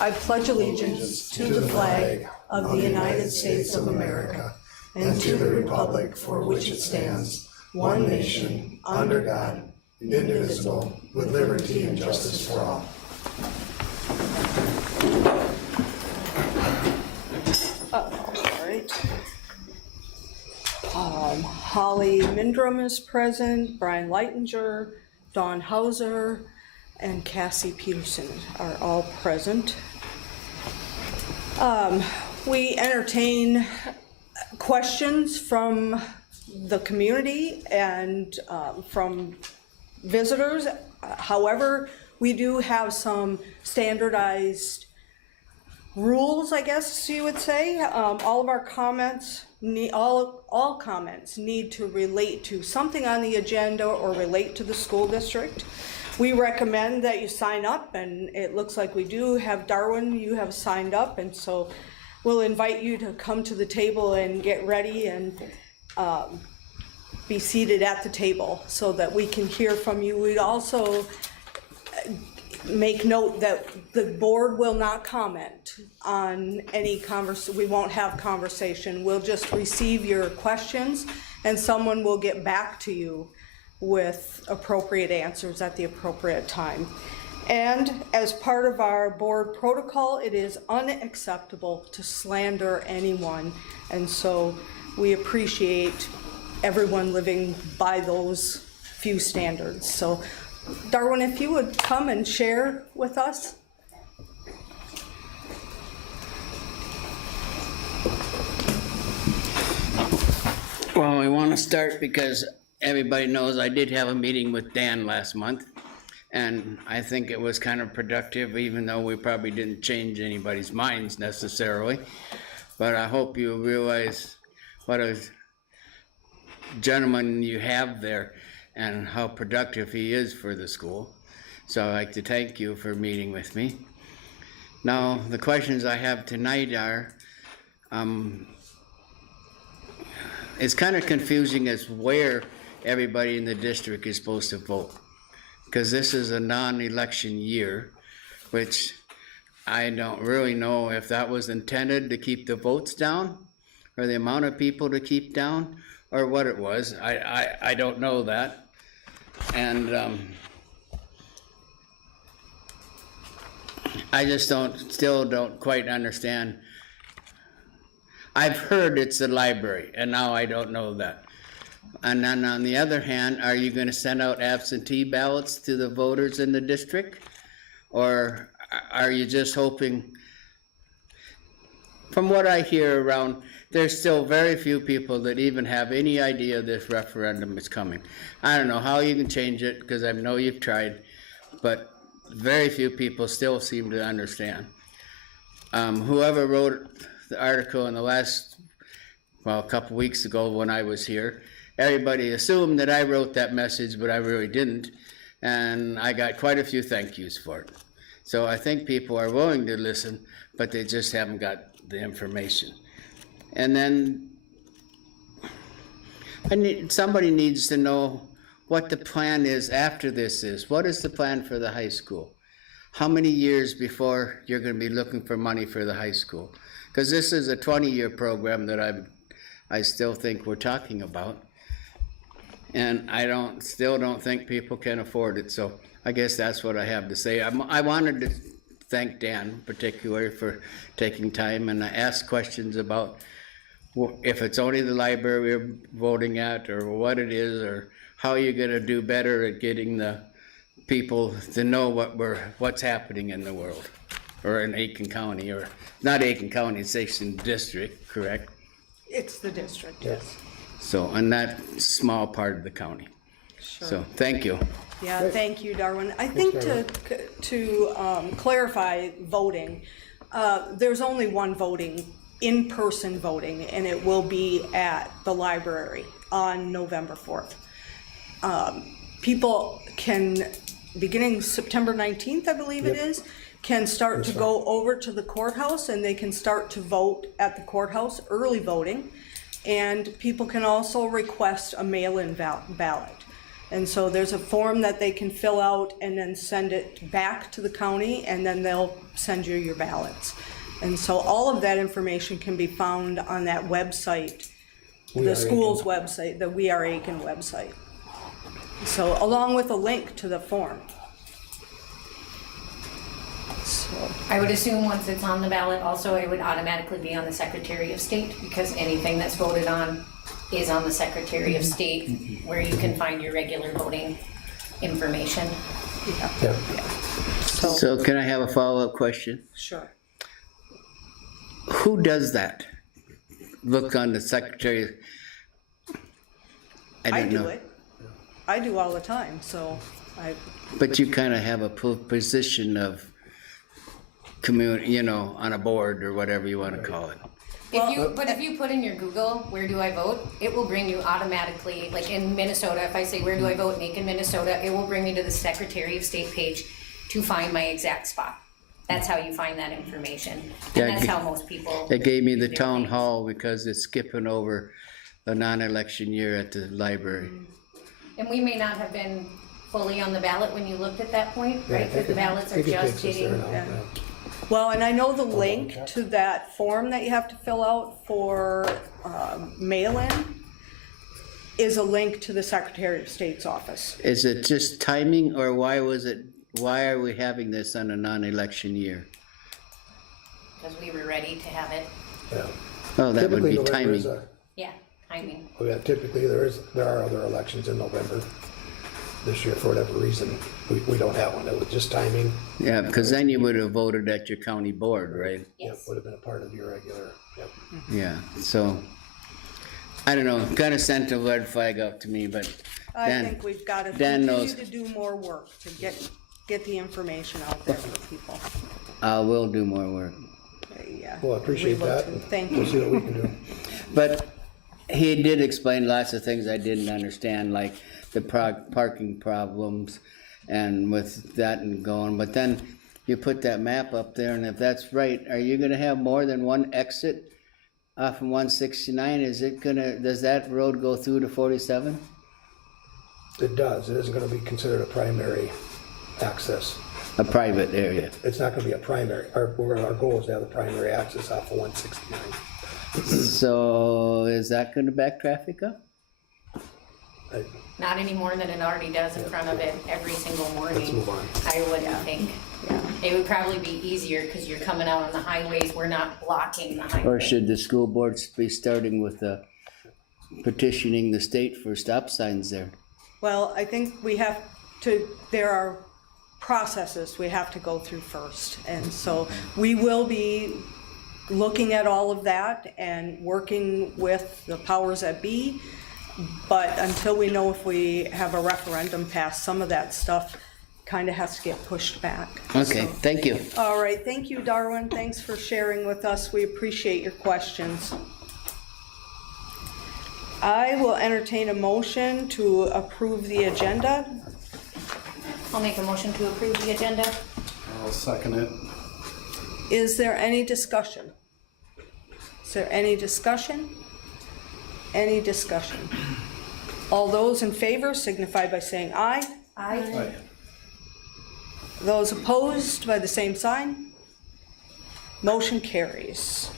I pledge allegiance to the flag of the United States of America and to the republic for which it stands, one nation, under God, indivisible, with liberty and justice for all. All right. Holly Mindrum is present, Brian Leitinger, Dawn Hauser, and Cassie Peterson are all present. We entertain questions from the community and from visitors. However, we do have some standardized rules, I guess you would say. All of our comments, all comments need to relate to something on the agenda or relate to the school district. We recommend that you sign up, and it looks like we do have Darwin, you have signed up, and so we'll invite you to come to the table and get ready and be seated at the table so that we can hear from you. We'd also make note that the board will not comment on any we won't have conversation. We'll just receive your questions and someone will get back to you with appropriate answers at the appropriate time. And as part of our board protocol, it is unacceptable to slander anyone. And so we appreciate everyone living by those few standards. So Darwin, if you would come and share with us. Well, I want to start because everybody knows I did have a meeting with Dan last month, and I think it was kind of productive, even though we probably didn't change anybody's minds necessarily. But I hope you realize what a gentleman you have there and how productive he is for the school. So I'd like to thank you for meeting with me. Now, the questions I have tonight are, it's kind of confusing as where everybody in the district is supposed to vote, because this is a non-election year, which I don't really know if that was intended to keep the votes down or the amount of people to keep down or what it was. I don't know that. And I just still don't quite understand. I've heard it's the library, and now I don't know that. And then on the other hand, are you going to send out absentee ballots to the voters in the district? Or are you just hoping? From what I hear around, there's still very few people that even have any idea this referendum is coming. I don't know how you can change it, because I know you've tried, but very few people still seem to understand. Whoever wrote the article in the last, well, a couple weeks ago when I was here, everybody assumed that I wrote that message, but I really didn't, and I got quite a few thank yous for it. So I think people are willing to listen, but they just haven't got the information. And then somebody needs to know what the plan is after this is. What is the plan for the high school? How many years before you're going to be looking for money for the high school? Because this is a 20-year program that I still think we're talking about. And I still don't think people can afford it. So I guess that's what I have to say. I wanted to thank Dan particularly for taking time and ask questions about if it's only the library we're voting at, or what it is, or how you're going to do better at getting the people to know what's happening in the world, or in Aiken County, or not Aiken County, it's Aiken District, correct? It's the district, yes. So, and that small part of the county. Sure. So, thank you. Yeah, thank you, Darwin. I think to clarify voting, there's only one voting, in-person voting, and it will be at the library on November 4th. People can, beginning September 19th, I believe it is, can start to go over to the courthouse, and they can start to vote at the courthouse, early voting. And people can also request a mail-in ballot. And so there's a form that they can fill out and then send it back to the county, and then they'll send you your ballots. And so all of that information can be found on that website, the school's website, the We Are Aiken website. So along with a link to the form. So, I would assume once it's on the ballot, also it would automatically be on the Secretary of State, because anything that's voted on is on the Secretary of State, where you can find your regular voting information. Yeah. So can I have a follow-up question? sure. Who does that? Look on the secretary. I don't do know. it. I do all the time, so But you kind of have a position of community, on a board or whatever you want to call it. If you put in your Google, where do I vote, it will bring you automatically, like in Minnesota, if I say, where do I vote in Aiken, Minnesota, it will bring me to the Secretary of State page to find my exact spot. That's how you find that information. Yeah, And that's how most people. They gave me the do their town things. hall because it's skipping over a non-election year at the library. And we may not have been fully on the ballot when you looked at that point, Yeah, I right? Because think the it- ballots I are think it just takes us there getting. now, Yeah. yeah. Well, and I know the link to that form that you have to fill out for mail-in is a link to the Secretary of State's office. Is it just timing, or why are we having this on a non-election year? Because we were ready to have it. Yeah. Oh, that would Typically, be November is timing. Yeah, timing. typically there are other elections in November. This year, for whatever reason, we don't have one. It was just timing. Yeah, because then you would have voted at your county board, right? Yes. Would have been a part of your regular, yep. Yeah, so, I don't know, kind of sent a red flag up to me, but I Dan- think we've got to Dan continue knows. to do more work to get the information out there for people. we'll do more work. Yeah. Well, I appreciate We will that. too. Thank We'll see you. what we can do. But he did explain lots of things I didn't understand, like the parking problems and with that and going, but then you put that map up there, and if that's right, are you gonna have more than one exit off of 169? Does that road go through to 47? It does. It isn't gonna be considered a primary access. A private area? It's not gonna be a primary. Our goal is to have the primary access off of 169. So is that gonna back traffic up? Not any more than it already does in front of it every single morning. Let's move on. I wouldn't think. It would probably be easier because you're coming out on the highways, we're not blocking the highway. Or should the school boards be starting with petitioning the state for stop signs there? Well, I think there are processes we have to go through first. And so we will be looking at all of that and working with the powers that be. But until we know if we have a referendum passed, some of that stuff kind of has to get pushed back. Okay, So- thank you. All right, thank you, Darwin. Thanks for sharing with us. We appreciate your questions. I will entertain a motion to approve the agenda. I'll make a motion to approve the agenda. I'll second it. Is there any discussion? Is there any discussion? Any discussion? All those in favor signify by saying aye. Aye. Those opposed by the same sign. Motion carries.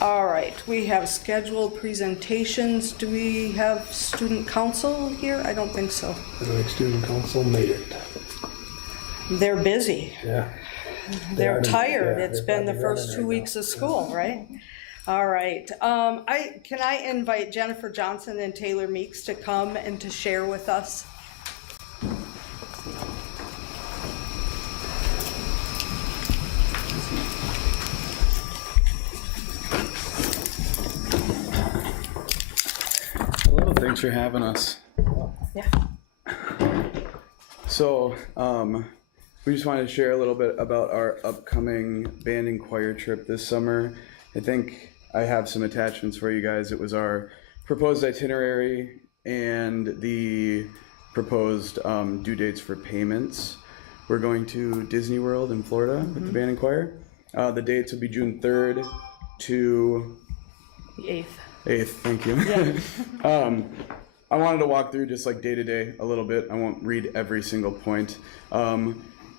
All right, we have scheduled presentations. Do we have student council here? I don't think so. The next student council made it. They're busy. Yeah. They're tired. Yeah, It's they're been the probably first running 2 right weeks of school, right? All right. Can I invite Jennifer Johnson and Taylor Meeks to come and to share with us? Hello, thanks for having us. Yeah. So, we just wanted to share a little bit about our upcoming band and choir trip this summer. I think I have some attachments for you guys. It was our proposed itinerary and the proposed due dates for payments. We're going to Disney World in Florida with the band and choir. The dates will be June 3rd to The 8th. 8th, thank you. I wanted to walk through just like day to day a little bit. I won't read every single point.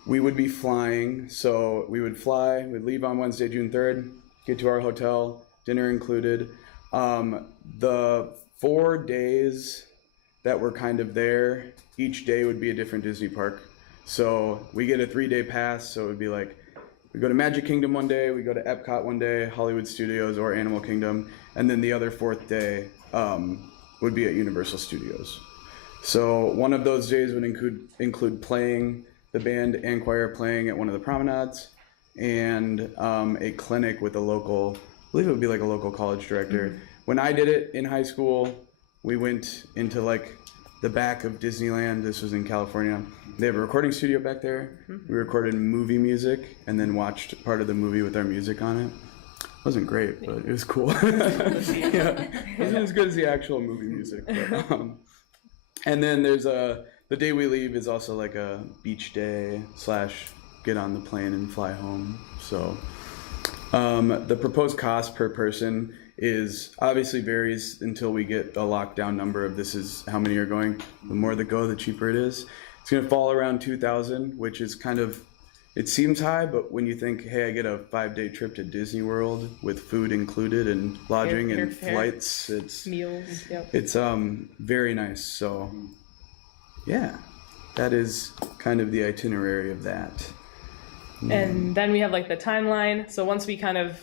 We would be flying, so we would fly, we'd leave on Wednesday, June 3rd, get to our hotel, dinner included. The 4 days that were kind of there, each day would be a different Disney park. So we get a 3-day pass, so it would be like, we go to Magic Kingdom one day, we go to Epcot one day, Hollywood Studios or Animal Kingdom, and then the other 4th day would be at Universal Studios. So one of those days would include playing the band and choir playing at one of the promenades, and a clinic with a local, I believe it would be like a local college director. Mm-hmm. When I did it in high school, we went into like the back of Disneyland. This was in California. They have a recording studio back there. Mm-hmm. We recorded movie music and then watched part of the movie with our music on it. It wasn't great, but it was cool. Yeah, it wasn't as good as the actual movie music. But, and then there's the day we leave is also like a beach day / get on the plane and fly home. So the proposed cost per person is obviously varies until we get a lockdown number of this is how many are going. The more that go, the cheaper it is. It's going to fall around $2,000, which is kind of, it seems high, but when you think, hey, I get a 5-day trip to Disney World with food included and lodging and flights, it's meals. Yep. It's very nice. So yeah, that is kind of the itinerary of that. And then we have like the timeline. So once we have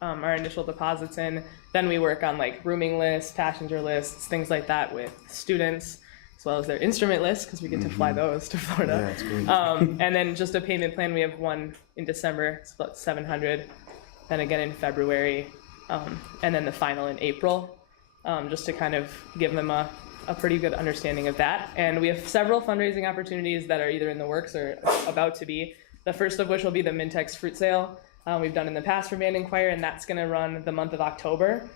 our initial deposits in, then we work on like rooming lists, passenger lists, things like that with students, as well as their instrument lists, because we get to fly those to Florida. Yeah, it's great. And then just a payment plan. We have one in December, it's about $700, then again in February, and then the final in April, just to kind of give them a pretty good understanding of that. And we have several fundraising opportunities that are either in the works or about to be. The first of which will be the Mintex fruit sale. We've done in the past for Band and Choir, and that's going to run the month of October.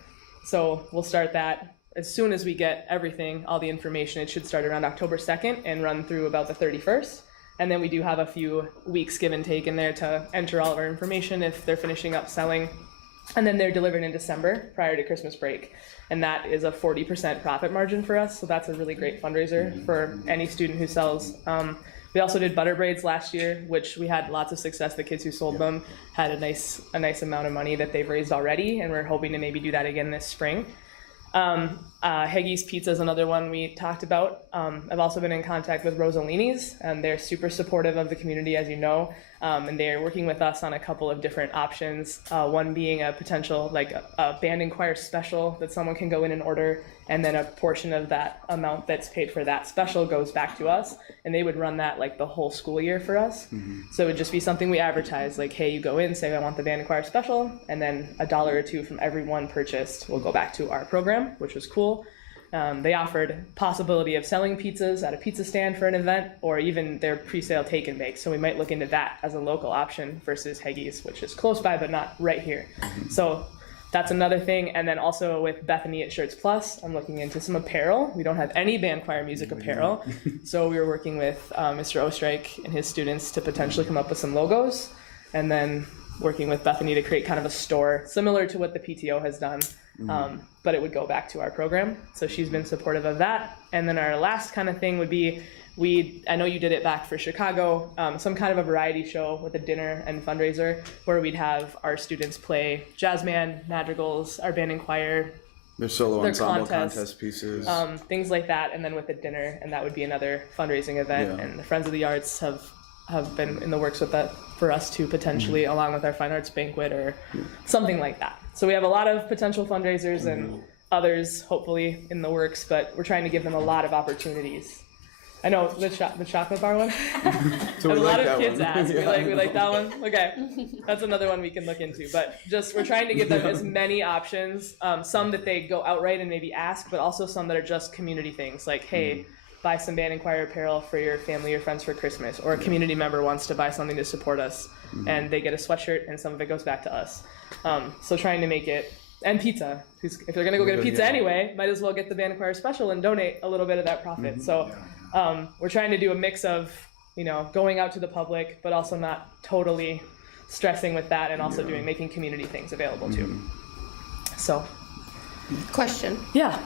So we'll start that as soon as we get everything, all the information. It should start around October 2nd and run through about the 31st. And then we do have a few weeks give and take in there to enter all of our information if they're finishing up selling. And then they're delivered in December prior to Christmas break. And that is a 40% profit margin for us. So that's a really great fundraiser for any student who sells. We also did butter braids last year, which we had lots of success. The kids who sold them had a nice amount of money that they've raised already, and we're hoping to maybe do that again this spring. Heggy's Pizza is another one we talked about. I've also been in contact with Rosalini's, and they're super supportive of the community, as you know, and they're working with us on a couple of different options. One being a potential, like a Band and Choir special that someone can go in and order, and then a portion of that amount that's paid for that special goes back to us, and they would run that like the whole school year for us. Mm-hmm. So it would just be something we advertise, like, hey, you go in, say I want the Band and Choir special, and then $1 or $2 from every one purchased will go back to our program, which was cool. They offered possibility of selling pizzas at a pizza stand for an event, or even their pre-sale take and bake. So we might look into that as a local option versus Heggy's, which is close by but not right here. Mm-hmm. So that's another thing. And then also with Bethany at Shirts Plus, I'm looking into some apparel. We don't have any band choir music apparel. So we were working with Mr. Ostrike and his students to potentially come up with some logos, and then working with Bethany to create kind of a store similar to what the PTO has done. But it would go back to our program. So she's been supportive of that. And then our last kind of thing would be, I know you did it back for Chicago, some kind of a variety show with a dinner and fundraiser where we'd have our students play jazz band, madrigals, our band and choir, their solo their ensemble contest pieces, things like that. And then with a dinner, and that would be another fundraising event. Yeah. And the Friends of the Arts have been in the works with that for us to potentially, along with our fine arts banquet or something like that. So we have a lot of potential fundraisers and others hopefully in the works, but we're trying to give them a lot of opportunities. I know the chocolate bar one. So a lot of kids one. ask. Yeah. We like that one. Okay, that's another one we can look into. But just we're trying to give them as many options. Some that they go outright and maybe ask, but also some that are just community things. Like, hey, buy some Band and Choir apparel for your family or friends for Christmas, or a community member wants to buy something to support us, and they get a sweatshirt, and some of it goes back to us. So trying to make it. And pizza. If they're gonna go get a pizza anyway, might as well get the Band and Choir special and donate a little bit of that profit. So we're trying to do a mix of, going out to the public, but also not totally stressing with that, and also making community things available too. So Question. Yeah.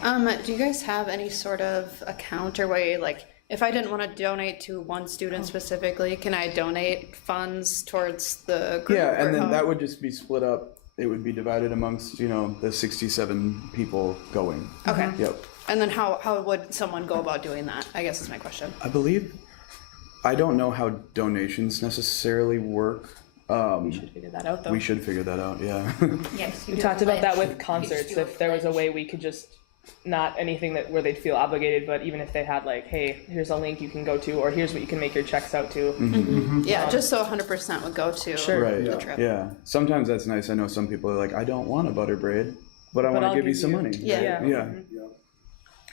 Do you guys have any sort of account or way, like, if I didn't want to donate to one student specifically, can I donate funds towards the group? Yeah, and or then how- that would just be split up. It would be divided amongst, the 67 people going. Okay. Yep. And then how would someone go about doing that? I guess is my question. I don't know how donations necessarily work. Should figure that out though. We should figure that out, yeah. Yes. We talked about that with concerts. If there was a way we could just not anything that where they'd feel obligated, but even if they had like, hey, here's a link you can go to, or here's what you can make your checks out to. Yeah, just so 100% would go to Right, the trip. yeah. Sometimes that's nice. I know some people are like, I don't want a butter braid, but I want to I'll give you give some you- money. Yeah. Yeah.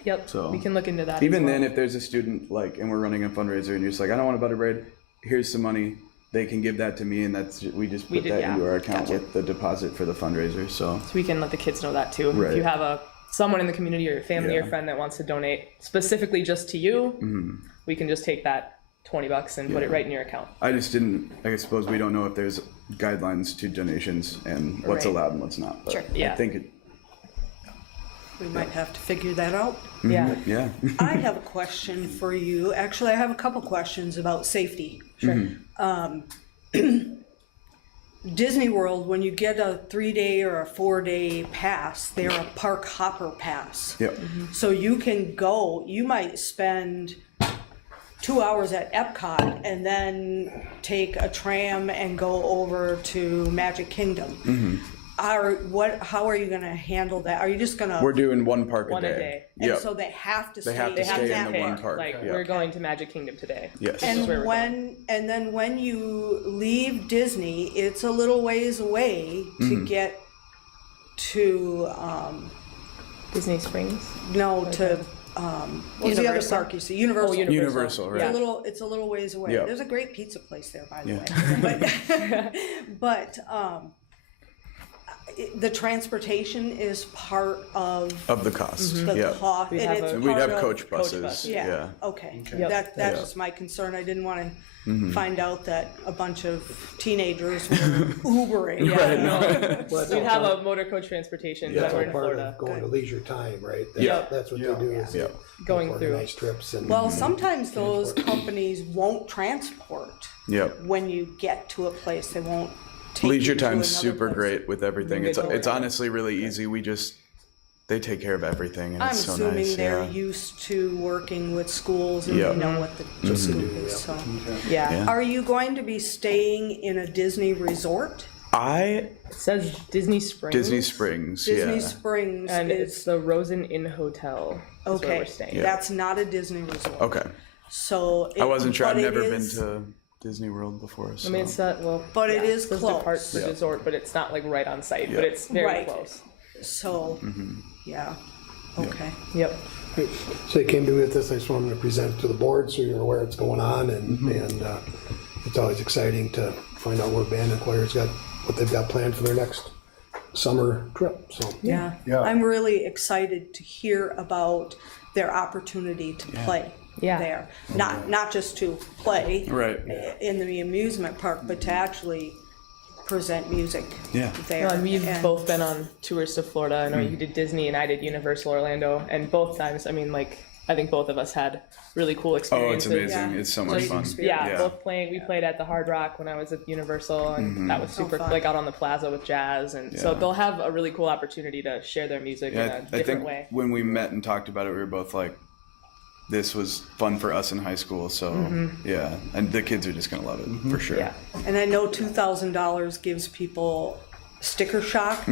Yep. So- we can look into that. Even as then, well. if there's a student and we're running a fundraiser and you're just like, I don't want a butter bread, here's some money. They can give that to me, and we just put that into our account with the deposit for the fundraiser. So we can let the kids know that too. Right. If you have someone in the community or your family or Yeah. friend that wants to donate specifically just to you, we can just take that $20 and put it right in your account. I suppose we don't know if there's guidelines to donations and what's Right. allowed and what's not. But Sure. Yeah. I think We might have to figure that out. Yeah. yeah. I have a question for you. Actually, I have a couple questions about safety. Sure. Disney World, when you get a 3-day or a 4-day pass, they're a park hopper pass. Yep. So you can go, you might spend 2 hours at Epcot and then take a tram and go over to Magic Kingdom. How are you gonna handle that? Are you just gonna? We're doing one park One a a day. day. And Yep. so they have to stay, have to They have stay to in the pick, one park, like yeah. we're going to Magic Kingdom today. Yes. And where we're when you leave Disney, it's a little ways away to get to Disney Springs. what's the other Universal. park you see? Universal. Universal, right? It's a little ways away. Yeah. There's a great pizza place there, by the Yeah. way. But the transportation is part of Of the cost. the Yeah. cost. We'd and have it's a- We'd part have of- coach buses. buses. Yeah. Okay. Yep. That's Yeah. just my concern. I didn't want to find out that a bunch of teenagers were Ubering. Yeah, no. Well, that's We'd have all a motor coach transportation That's when we're all in part Florida. of going to leisure time, right? Yeah. That's what they do is they Going through. organize trips and. Well, sometimes those companies won't transport Yep. when you get to a place. They won't take Leisure you to time's another super place. great with everything. It's Midway. honestly really easy. They take care of everything, and I'm it's so assuming nice. they're Yeah. used to working with schools and Yeah. they know what the scoop is. So, Yeah. Yeah. are you going to be staying in a Disney resort? It It says Disney Springs. Disney Springs. Disney yeah. Springs And is it's the Rosen Inn Hotel. Is where okay. we're staying. That's not a Disney resort. Okay. So I wasn't sure. I've but it never been is- to Disney World before. So. I mean, it's But it is those close. depart the resort, but it's not like right on site. Yeah. But it's very Right. close. So, yeah. Okay. Yep. So they came to me with this, I just wanted to present it to the board so you're aware what's going on and it's always exciting to find out where band and choir's got, what they've got planned for their next summer trip, so. Yeah. I'm really excited to hear about their opportunity to play Yeah. there. Not just to play Right. in the amusement park, but to actually present music Yeah. there. Well, and we've And- both been on tours to Florida. I know you did Disney and I did Universal Orlando, and both times, I mean, like, I think both of us had really cool Oh, it's experiences. amazing. Yeah. It's so much Great fun. experience. Yeah, both playing. We played at the Hard Rock when I was at Universal, and that was super. fun. Like out on the plaza with jazz, and so Yeah. they'll have a really cool opportunity to share their music in a Yeah, I different think way. when we met and talked about it, we were both like, "This was fun for us in high school." So yeah, and the kids are just gonna love it for sure. Yeah, And I know $2,000 gives people sticker shock,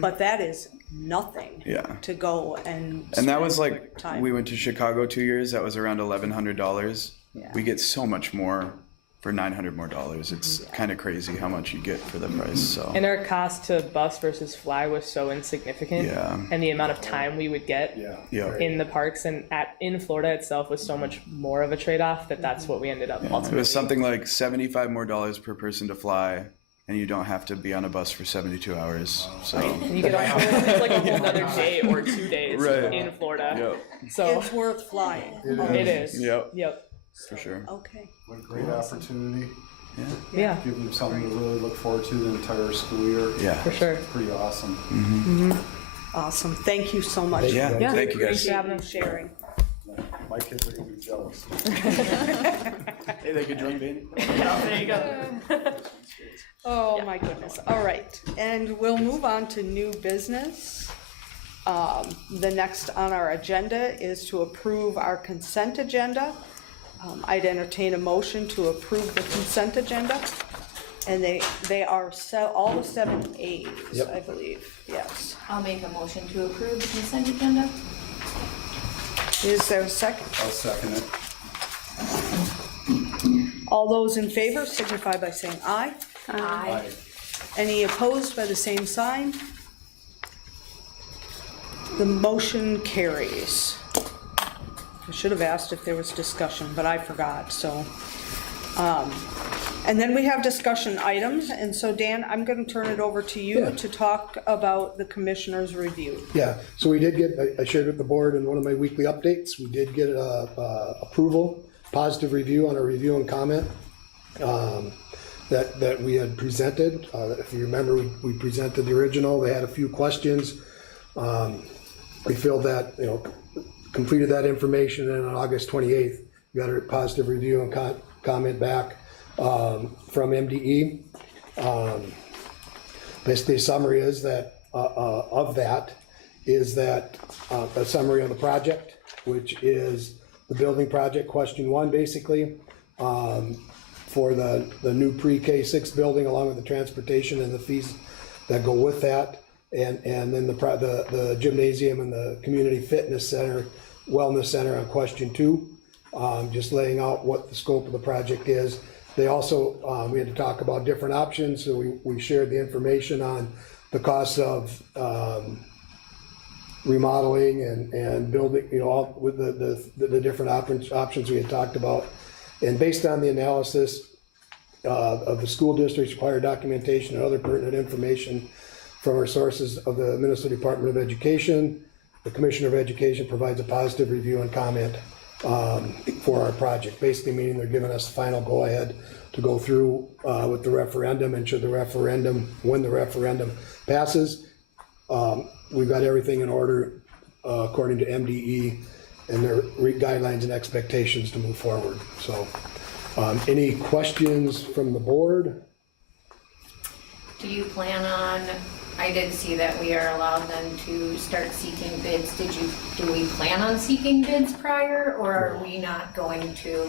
but that is nothing Yeah. to go and And that spend was like time. we went to Chicago 2 years. That was around $1,100. Yeah. We get so much more for $900 more. It's kind of crazy how much you get for the price. So and our cost to bus versus fly was so insignificant. Yeah. And the amount of time we would get yeah, in the parks and in Florida itself was so much more of a trade-off that's what we ended up it ultimately. was something like $75 more per person to fly, and you don't have to be on a bus for 72 hours. So And you get a whole, it's like a whole other day or 2 days Right. in Florida. Yep. So It's worth flying. it is. Yep. Yep. for sure. Okay. What a great opportunity. Yeah, Give them something to really look forward to the entire school year. Yeah. for sure. Pretty awesome. Awesome, thank you so much. Yeah, Yeah. thank you guys. Appreciate you sharing. My kids are gonna be jealous. Hey, they could join band. There you go. Oh, my goodness, all right, and we'll move on to new business. The next on our agenda is to approve our consent agenda. I'd entertain a motion to approve the consent agenda. And they are all the 7 A's, Yep. I believe, yes. I'll make a motion to approve the consent agenda. Is there a second? I'll second it. All those in favor signify by saying aye. Aye. Any opposed by the same sign? The motion carries. I should have asked if there was discussion, but I forgot, so. And then we have discussion items, and so Dan, I'm gonna turn it over to you Yeah. to talk about the commissioner's review. Yeah, so we did get, I shared with the board in one of my weekly updates, we did get approval, positive review on a review and comment that we had presented. If you remember, we presented the original, they had a few questions. We filled that, completed that information, and on August 28th, we got a positive review and comment back from MDE. Basically, a summary is that a summary of the project, which is the building project, question 1, basically, for the new pre-K 6 building, along with the transportation and the fees that go with that, and then the gymnasium and the community fitness center, wellness center on question 2, just laying out what the scope of the project is. They also, we had to talk about different options, so we shared the information on the costs of remodeling and building, all with the different options we had talked about. And based on the analysis of the school district's required documentation and other pertinent information from our sources of the Minnesota Department of Education, the Commissioner of Education provides a positive review and comment for our project, basically meaning they're giving us the final go-ahead to go through with the referendum, and should the referendum, when the referendum passes, we've got everything in order according to MDE and their guidelines and expectations to move forward. So, any questions from the board? Do you plan on, I did see that we are allowed then to start seeking bids. Do we plan on seeking bids prior, or are we not going to?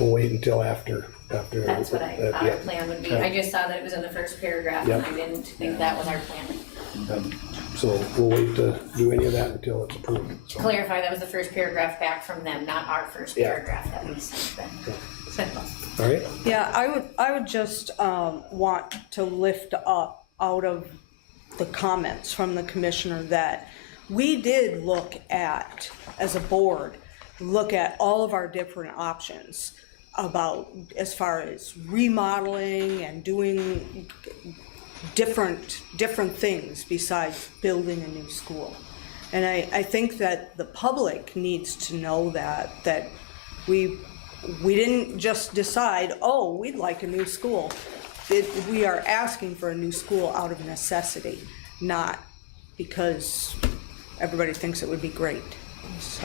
We'll wait until after. That's what I thought yeah. our plan would be. I just saw that it was in the first paragraph, and Yep. I didn't think that was our plan. So we'll wait to do any of that until it's approved. To clarify, that was the first paragraph back from them, not our first Yeah. paragraph that we sent them. All right? Yeah, I would just want to lift up out of the comments from the commissioner that we did look at, as a board, look at all of our different options about as far as remodeling and doing different things besides building a new school. And I think that the public needs to know that we didn't just decide, oh, we'd like a new school. We are asking for a new school out of necessity, not because everybody thinks it would be great. So,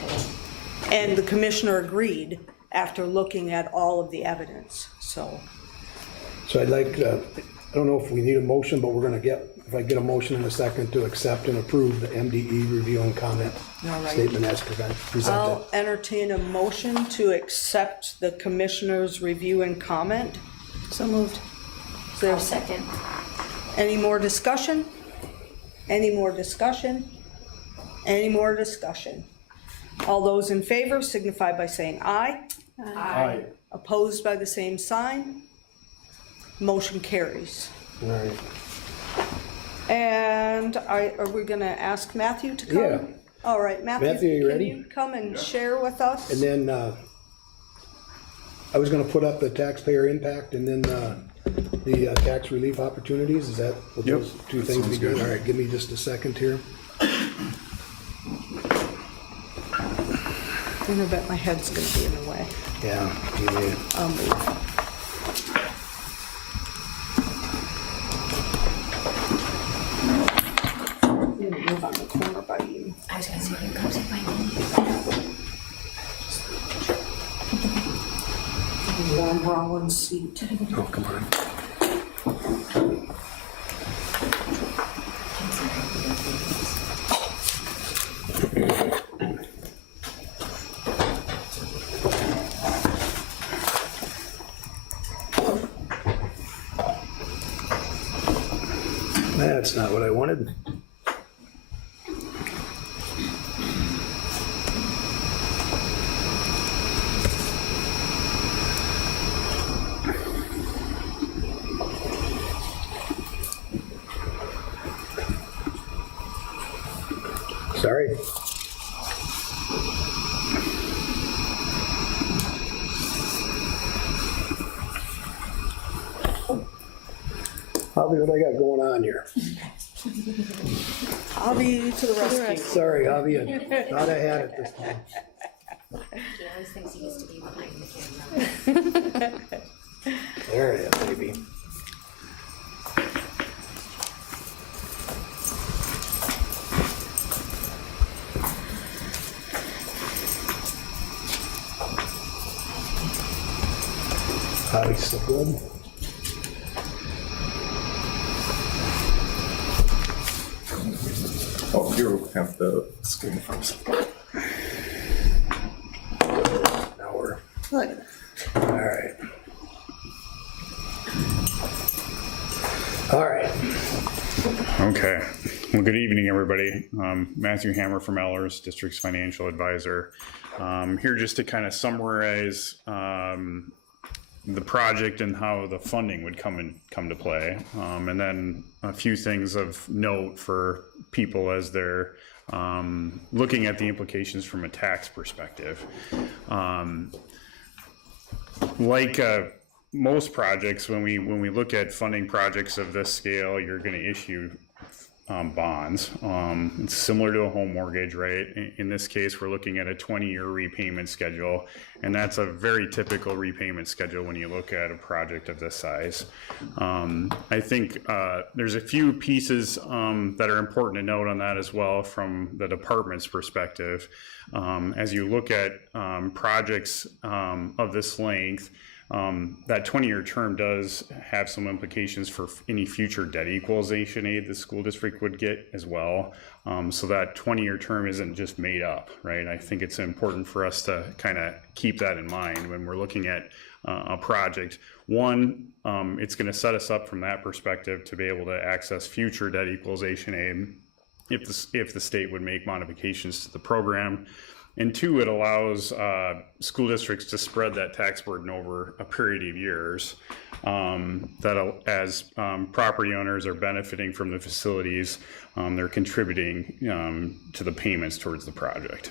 and the commissioner agreed after looking at all of the evidence, so. So I'd like, I don't know if we need a motion, but we're gonna if I get a motion in a second to accept and approve the MDE review and comment All right. statement as presented. I'll entertain a motion to accept the commissioner's review and comment. So moved. Is there I'll second. any more discussion? Any more discussion? Any more discussion? All those in favor signify by saying aye. Aye. Opposed by the same sign? Motion carries. All right. And are we gonna ask Matthew to come? Yeah. All right, Matthew, Matthew, are you ready? can you come and share with us? And then, I was gonna put up the taxpayer impact and then, the tax relief opportunities. Is that what Yep. those two That things be sounds good? good. All right, give me just a second here. I bet my head's gonna be in the way. Yeah. give me- I'll move. Move on the corner was gonna say, you come sit by me. Warm Rollins seat. Oh, come on. That's not what I wanted. Sorry. Javi, what I got going on here? Javi to the rescue. Sorry, Javi, I thought I had it this time. He always thinks he used to be behind the camera. There it is, baby. Javi's so good. Oh, you have the screen first. Now we're, all right. All right. Okay. Well, good evening, everybody. Matthew Hammer from Ellers, District's Financial Advisor. Here just to kind of summarize the project and how the funding would come to play. And then a few things of note for people as they're looking at the implications from a tax perspective. Like most projects, when we look at funding projects of this scale, you're going to issue bonds. It's similar to a home mortgage, right? In this case, we're looking at a 20-year repayment schedule, and that's a very typical repayment schedule when you look at a project of this size. I think there's a few pieces that are important to note on that as well from the department's perspective. As you look at projects of this length, that 20-year term does have some implications for any future debt equalization aid the school district would get as well. So that 20-year term isn't just made up, right? I think it's important for us to kind of keep that in mind when we're looking at a project. One, it's going to set us up from that perspective to be able to access future debt equalization aid if the state would make modifications to the program. And two, it allows school districts to spread that tax burden over a period of years that as property owners are benefiting from the facilities, they're contributing to the payments towards the project.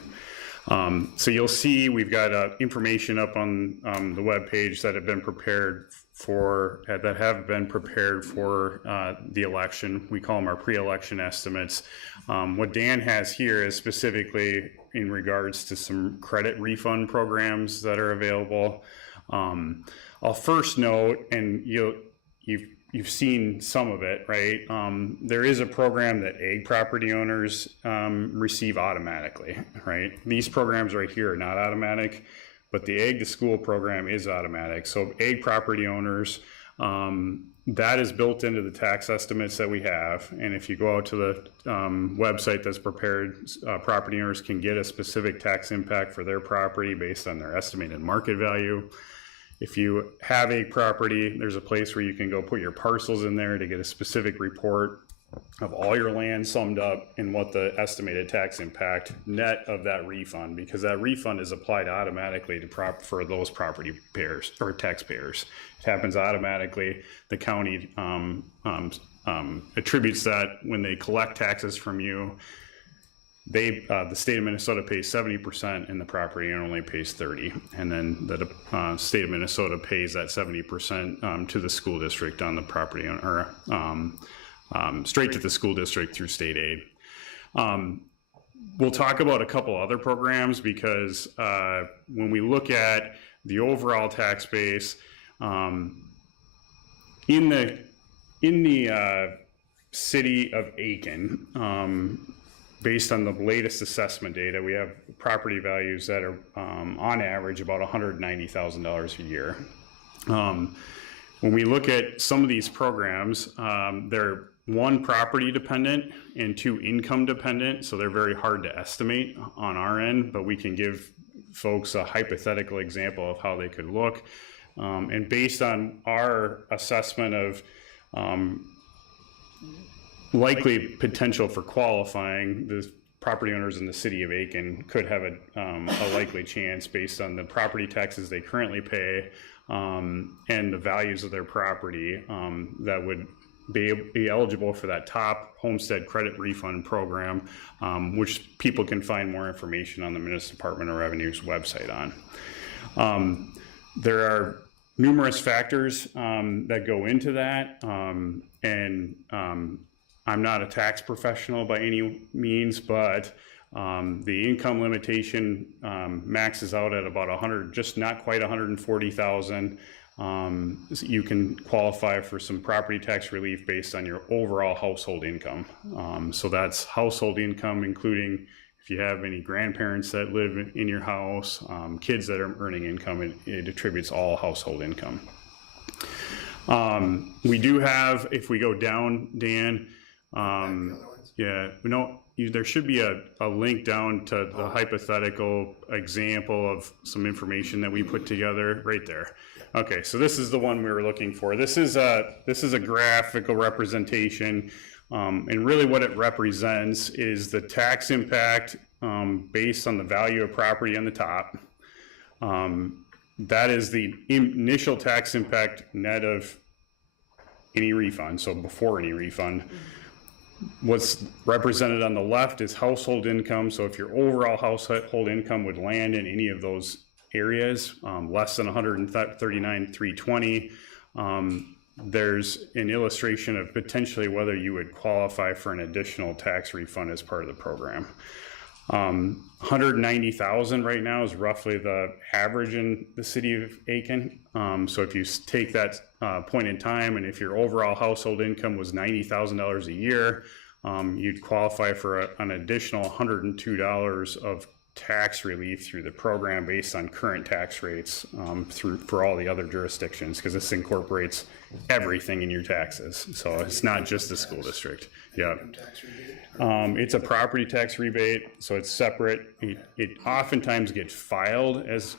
So you'll see we've got information up on the webpage that have been prepared for the election. We call them our pre-election estimates. What Dan has here is specifically in regards to some credit refund programs that are available. I'll first note, and you've seen some of it, right? There is a program that ag property owners receive automatically, right? These programs right here are not automatic, but the ag to school program is automatic. So ag property owners, that is built into the tax estimates that we have. And if you go out to the website that's prepared, property owners can get a specific tax impact for their property based on their estimated market value. If you have a property, there's a place where you can go put your parcels in there to get a specific report of all your land summed up and what the estimated tax impact net of that refund, because that refund is applied automatically to for those property payers or taxpayers. It happens automatically. The county attributes that when they collect taxes from you. The state of Minnesota pays 70% and the property owner only pays 30%. And then the state of Minnesota pays that 70% to the school district on the property owner, straight to the school district through state aid. We'll talk about a couple other programs because when we look at the overall tax base, in the city of Aiken, based on the latest assessment data, we have property values that are on average about $190,000 a year. When we look at some of these programs, they're one, property dependent, and two, income dependent, so they're very hard to estimate on our end, but we can give folks a hypothetical example of how they could look. And based on our assessment of likely potential for qualifying, the property owners in the city of Aiken could have a likely chance based on the property taxes they currently pay and the values of their property that would be eligible for that top homestead credit refund program, which people can find more information on the Minnesota Department of Revenue's website on. There are numerous factors that go into that, and I'm not a tax professional by any means, but the income limitation maxes out at about 100, just not quite 140,000. So you can qualify for some property tax relief based on your overall household income. So that's household income, including if you have any grandparents that live in your house, kids that are earning income, it attributes all household income. We do have, if we go down, Dan, there should be a link down to the hypothetical example of some information that we put together right there. Okay, so this is the one we were looking for. This is a graphical representation, and really what it represents is the tax impact based on the value of property on the top. That is the initial tax impact net of any refund, so before any refund. What's represented on the left is household income. So if your overall household income would land in any of those areas, less than 139,320, there's an illustration of potentially whether you would qualify for an additional tax refund as part of the program. 190,000 right now is roughly the average in the city of Aiken. So if you take that point in time, and if your overall household income was $90,000 a year, you'd qualify for an additional $102 of tax relief through the program based on current tax rates for all the other jurisdictions, because this incorporates everything in your taxes. So it's not just the school district. Yeah. It's a property tax rebate, so it's separate. It oftentimes gets filed as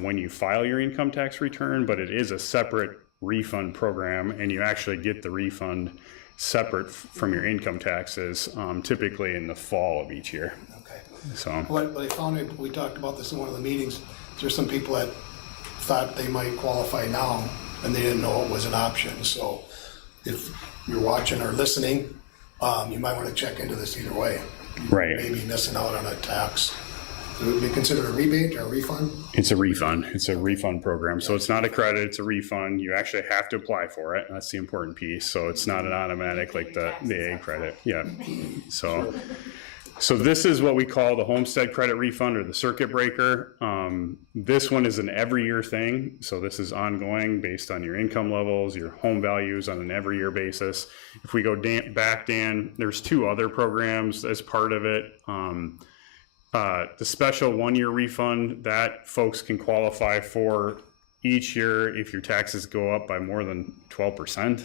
when you file your income tax return, but it is a separate refund program, and you actually get the refund separate from your income taxes, typically in the fall of each year. Okay. So What I found, we talked about this in one of the meetings, there's some people that thought they might qualify now and they didn't know it was an option. So if you're watching or listening, you might want to check into this either way. right. Maybe missing out on a tax. So it would be considered a rebate or a refund? It's a refund. It's a refund program. So it's not a credit, it's a refund. You actually have to apply for it. That's the important piece. So it's not an automatic like the A credit. Yeah. So this is what we call the homestead credit refund or the circuit breaker. This one is an every year thing. So this is ongoing based on your income levels, your home values on an every year basis. If we go back, Dan, there's two other programs as part of it. The special 1 year refund that folks can qualify for each year if your taxes go up by more than 12%.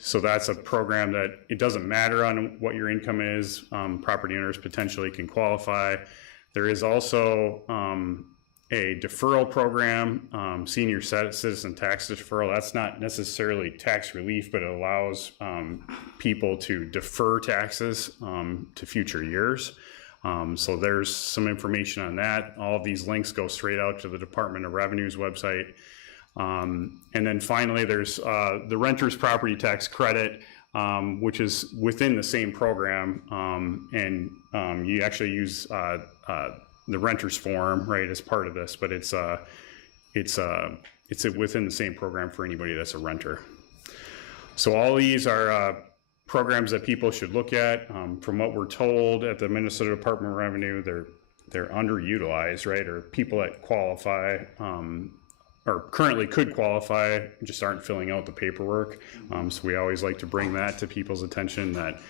So that's a program that it doesn't matter on what your income is. Property owners potentially can qualify. There is also a deferral program, senior citizen tax deferral. That's not necessarily tax relief, but it allows people to defer taxes to future years. So there's some information on that. All of these links go straight out to the Department of Revenue's website. And then finally, there's the renter's property tax credit, which is within the same program, and you actually use the renter's form, right, as part of this, but it's within the same program for anybody that's a renter. So all these are programs that people should look at. From what we're told at the Minnesota Department of Revenue, they're underutilized, right, or people that qualify or currently could qualify, just aren't filling out the paperwork. So we always like to bring that to people's attention, that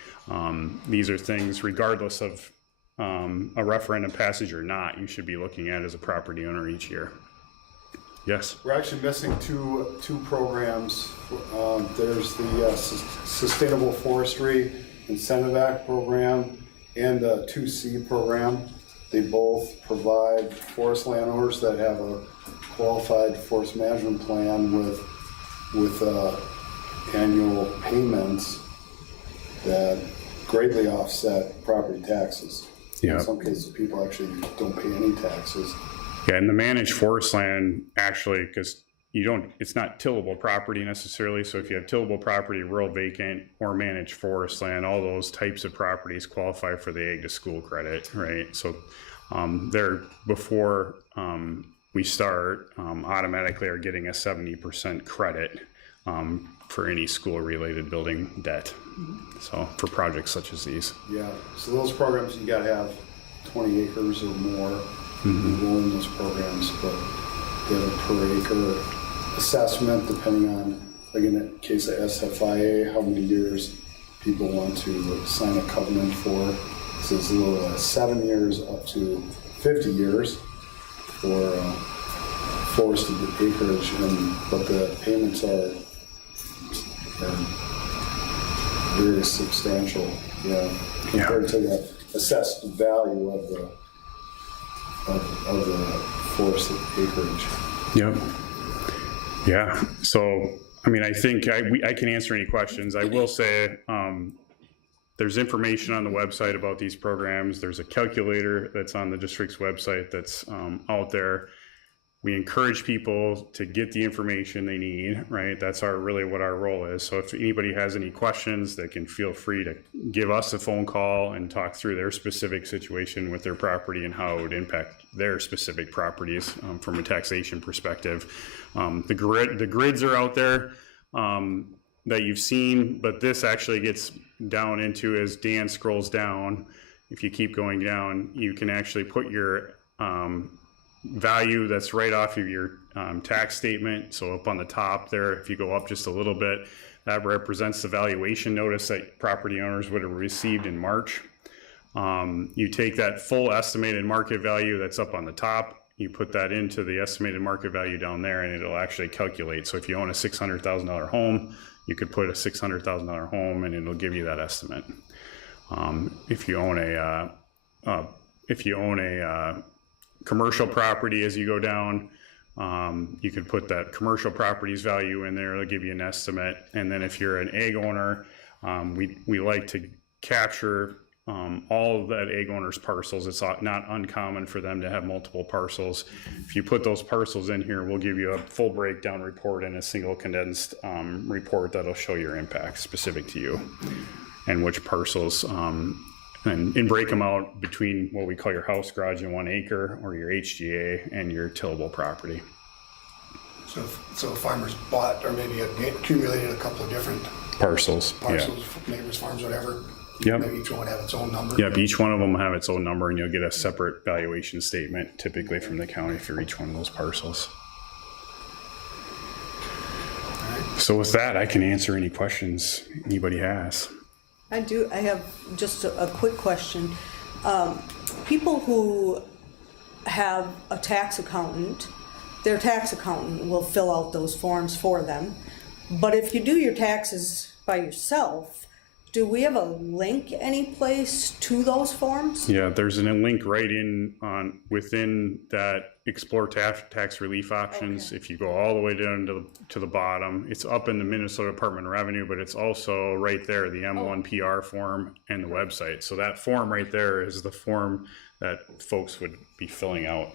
these are things, regardless of a referendum passage or not, you should be looking at as a property owner each year. Yes? We're actually missing two programs. There's the Sustainable Forestry Incentive Act program and the 2C program. They both provide forest landowners that have a qualified forest management plan with annual payments that greatly offset property taxes. Yeah. In some cases, people actually don't pay any taxes. Yeah, and the managed forest land, actually, because it's not tillable property necessarily, so if you have tillable property, rural vacant, or managed forest land, all those types of properties qualify for the ag to school credit, right? So they're, before we start, automatically are getting a 70% credit for any school-related building debt. So for projects such as these. Yeah, so those programs, you gotta have 20 acres or more enroll in those programs, but they have a per acre assessment depending on, like in the case of SFIA, how many years people want to sign a covenant for. So it's as little as 7 years up to 50 years for forested acreage, but the payments are very substantial, compared to the assessed value of the forested acreage. Yep. Yeah. So, I mean, I think I can answer any questions. I will say there's information on the website about these programs. There's a calculator that's on the district's website that's out there. We encourage people to get the information they need, right? That's really what our role is. So if anybody has any questions, they can feel free to give us a phone call and talk through their specific situation with their property and how it would impact their specific properties from a taxation perspective. The grids are out there that you've seen, but this actually gets down into, as Dan scrolls down, if you keep going down, you can actually put your value that's right off of your tax statement. So up on the top there, if you go up just a little bit, that represents the valuation notice that property owners would have received in March. You take that full estimated market value that's up on the top, you put that into the estimated market value down there, and it'll actually calculate. So if you own a $600,000 home, you could put a $600,000 home and it'll give you that estimate. If you own a commercial property, as you go down, you could put that commercial property's value in there. It'll give you an estimate. And then if you're an ag owner, we like to capture all of that ag owner's parcels. It's not uncommon for them to have multiple parcels. If you put those parcels in here, we'll give you a full breakdown report and a single condensed report that'll show your impact specific to you and which parcels, and break them out between what we call your house, garage, and 1 acre, or your HGA and your tillable property. So farmers bought or maybe accumulated a couple of different Parcels, neighbors, farms, whatever. Yep. Maybe each one would have its own number. Yep, each one of them will have its own number, and you'll get a separate valuation statement, typically from the county, for each one of those parcels. So with that, I can answer any questions anybody has. I have just a quick question. People who have a tax accountant, their tax accountant will fill out those forms for them. But if you do your taxes by yourself, do we have a link any place to those forms? Yeah, there's a link right within that Explore Tax Relief Options. Okay. If you go all the way down to the bottom, it's up in the Minnesota Department of Revenue, but it's also right there, the M1PR form and the website. So that form right there is the form that folks would be filling out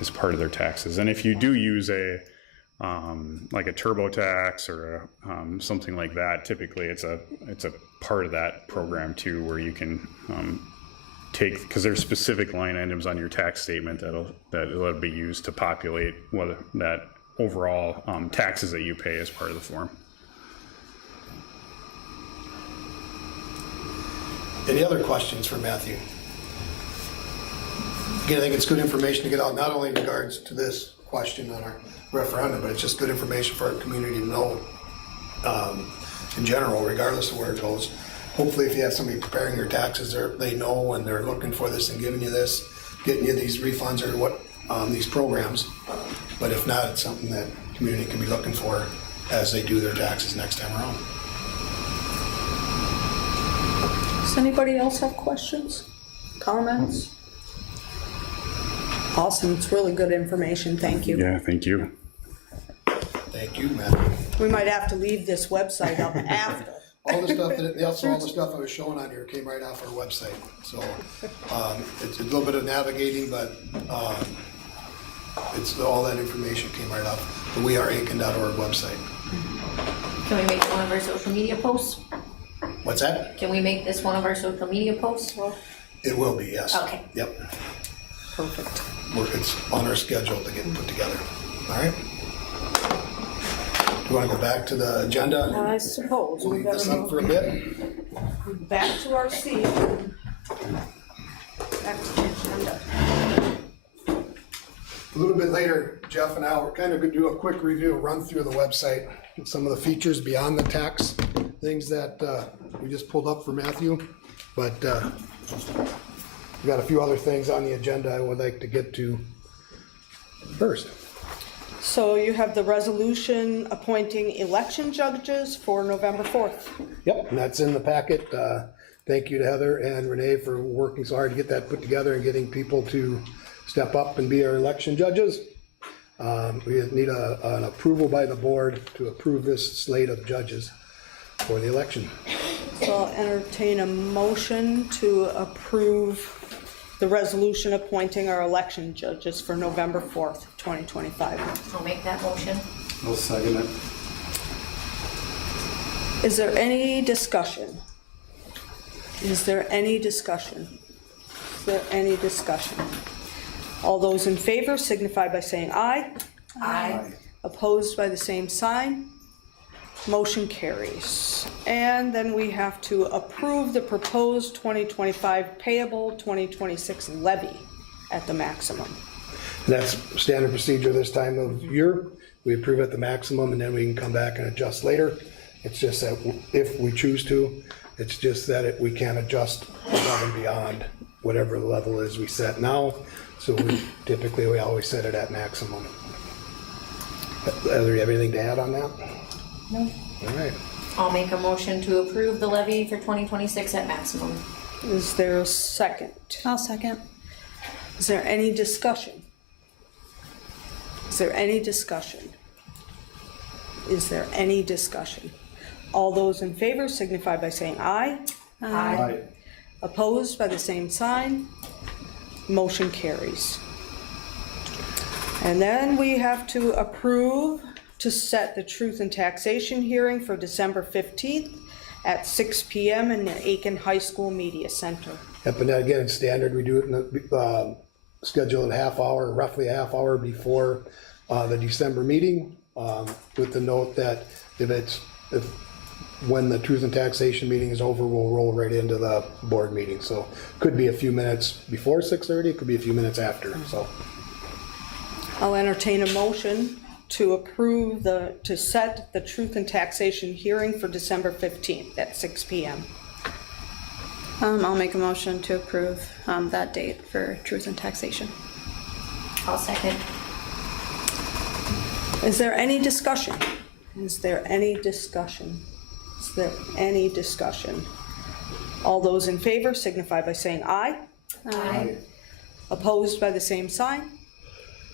as part of their taxes. And if you do use like a TurboTax or something like that, typically it's a part of that program too, where you can take, because there's specific line items on your tax statement that'll be used to populate whether that overall taxes that you pay as part of the form. Any other questions for Matthew? Again, I think it's good information to get out, not only in regards to this question on our referendum, but it's just good information for our community to know, in general, regardless of where it goes. Hopefully, if you have somebody preparing your taxes, they know and they're looking for this and giving you this, getting you these refunds or what, these programs. But if not, it's something that community can be looking for as they do their taxes next time around. Does anybody else have questions, comments? Awesome, it's really good information, thank you. Yeah, thank you. Thank you, Matt. We might have to leave this website up after. All the stuff all the stuff I was showing on here came right off our website. So it's a little bit of navigating, but it's all that information came right off the weareaiken.org website. Can we make one of our social media posts? What's that? Can we make this one of our social media posts? It will be, yes. Okay. Yep. Perfect. It's on our schedule to get put together. All right. Do you want to go back to the agenda? I suppose we Leave this gotta up for a bit. go back to our seat. Back to the agenda. A little bit later, Jeff and I were kind of going to do a quick review, run through the website, and some of the features beyond the tax, things that we just pulled up for Matthew. But we got a few other things on the agenda I would like to get to first. So you have the resolution appointing election judges for November 4th. Yep, and that's in the packet. Thank you to Heather and Renee for working so hard to get that put together and getting people to step up and be our election judges. We need an approval by the board to approve this slate of judges for the election. So I'll entertain a motion to approve the resolution appointing our election judges for November 4th, 2025. I'll make that motion. I'll second it. Is there any discussion? Is there any discussion? Is there any discussion? All those in favor signify by saying aye. Aye. Opposed by the same sign. Motion carries. And then we have to approve the proposed 2025 payable 2026 levy at the maximum. That's standard procedure this time of year. We approve at the maximum and then we can come back and adjust later. It's just that if we choose to, it's just that we can adjust above and beyond whatever the level is we set now. So we always set it at maximum. Heather, you have anything to add on that? No. All right. I'll make a motion to approve the levy for 2026 at maximum. Is there a second? I'll second. Is there any discussion? Is there any discussion? Is there any discussion? All those in favor signify by saying aye. Aye. Opposed by the same sign. Motion carries. And then we have to approve to set the truth and taxation hearing for December 15th at 6 p.m. in the Aiken High School Media Center. Yep, and again, it's standard. We do it in the schedule at roughly a half hour before the December meeting, with the note that when the truth and taxation meeting is over, we'll roll right into the board meeting. So could be a few minutes before 6:30, it could be a few minutes after. So I'll entertain a motion to approve to set the truth and taxation hearing for December 15th at 6 p.m. I'll make a motion to approve that date for truth and taxation. I'll second. Is there any discussion? Is there any discussion? Is there any discussion? All those in favor signify by saying aye. Aye. Opposed by the same sign?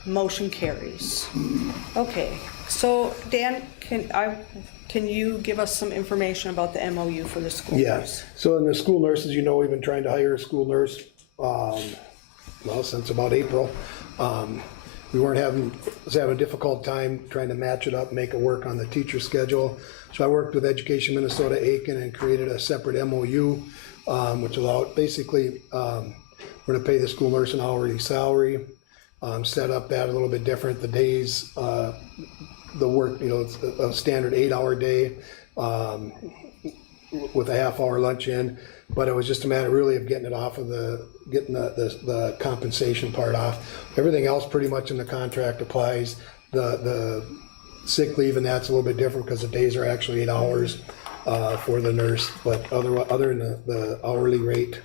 Motion carries. Okay, so Dan, can you give us some information about the MOU for the school yeah, nurse? so in the school nurses, we've been trying to hire a school nurse, since about April. We was having a difficult time trying to match it up, make it work on the teacher schedule. So I worked with Education Minnesota Aiken and created a separate MOU, which allowed, basically, we're gonna pay the school nurse an hourly salary, set up that a little bit different. The days, the work, it's a standard 8-hour day. with a half-hour lunch in, but it was just a matter really of getting it off of getting the compensation part off. Everything else pretty much in the contract applies. The sick leave and that's a little bit different because the days are actually 8 hours for the nurse, but other than the hourly rate,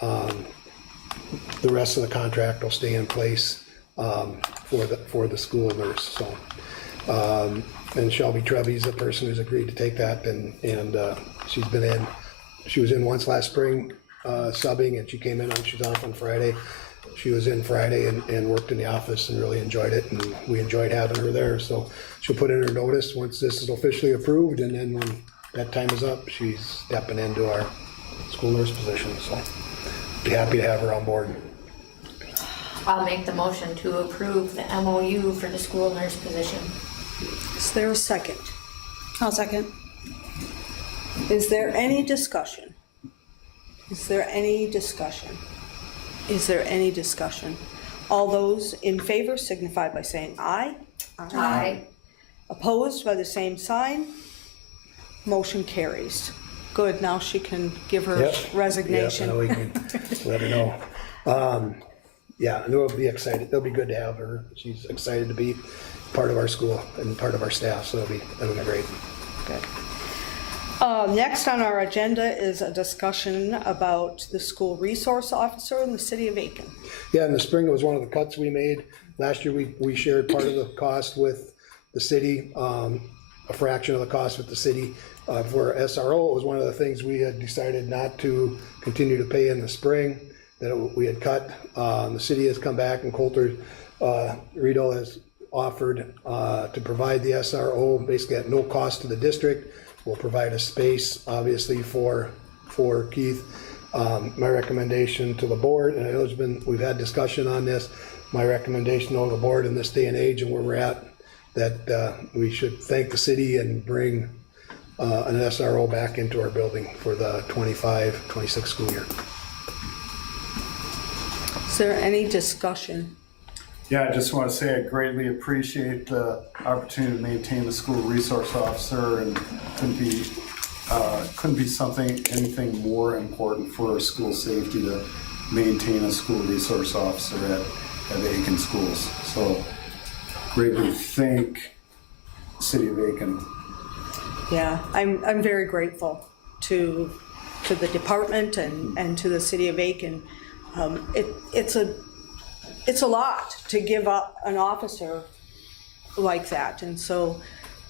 the rest of the contract will stay in place for the school nurse. So, and Shelby Treby's the person who's agreed to take that, and she was in once last spring subbing, and she came in she's off on Friday. She was in Friday and worked in the office and really enjoyed it, and we enjoyed having her there. So she'll put in her notice once this is officially approved, and then when that time is up, she's stepping into our school nurse position. So be happy to have her on board. I'll make the motion to approve the MOU for the school nurse position. Is there a second? I'll second. Is there any discussion? Is there any discussion? Is there any discussion? All those in favor signify by saying aye. Aye. Opposed by the same sign? Motion carries. Good, now she can give her Yep. resignation. Yeah, now we can let her know. Yeah, and it'll be excited. It'll be good to have her. She's excited to be part of our school and part of our staff, so it'll be great. Good. Next on our agenda is a discussion about the school resource officer in the city of Aiken. Yeah, in the spring, it was one of the cuts we made. Last year, we shared part of the cost with the city, a fraction of the cost with the city. For SRO, it was one of the things we had decided not to continue to pay in the spring, that we had cut. The city has come back, and Coulter Rideau has offered to provide the SRO basically at no cost to the district. We'll provide a space, obviously, for Keith. My recommendation to the board, and I know we've had discussion on this, my recommendation to the board in this day and age and where we're at, that we should thank the city and bring an SRO back into our building for the 25-26 school year. Is there any discussion? Yeah, I just want to say I greatly appreciate the opportunity to maintain the school resource officer, and couldn't be anything more important for our school safety to maintain a school resource officer at Aiken schools. So greatly thank the city of Aiken. Yeah, I'm very grateful to the department and to the city of Aiken. It's a lot to give up an officer like that, and so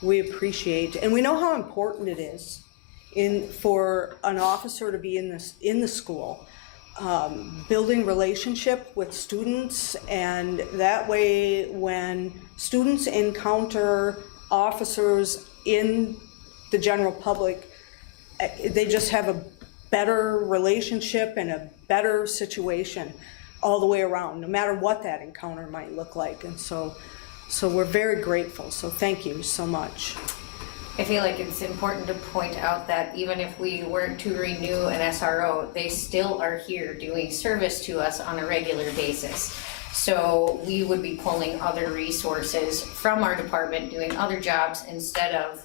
we appreciate, and we know how important it is for an officer to be in the school, building relationship with students, and that way when students encounter officers in the general public, they just have a better relationship and a better situation all the way around, no matter what that encounter might look like. And so we're very grateful. So thank you so much. I feel like it's important to point out that even if we weren't to renew an SRO, they still are here doing service to us on a regular basis. So we would be pulling other resources from our department, doing other jobs instead of,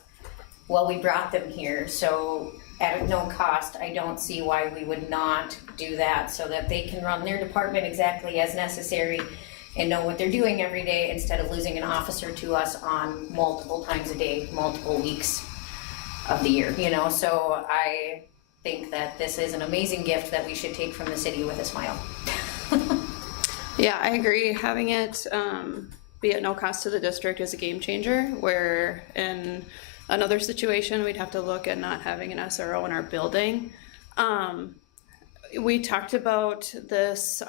well, we brought them here. So at no cost, I don't see why we would not do that, so that they can run their department exactly as necessary and know what they're doing every day, instead of losing an officer to us on multiple times a day, multiple weeks of the year, So I think that this is an amazing gift that we should take from the city with a smile. Yeah, I agree. Having it be at no cost to the district is a game changer, where in another situation, we'd have to look at not having an SRO in our building. We talked about this,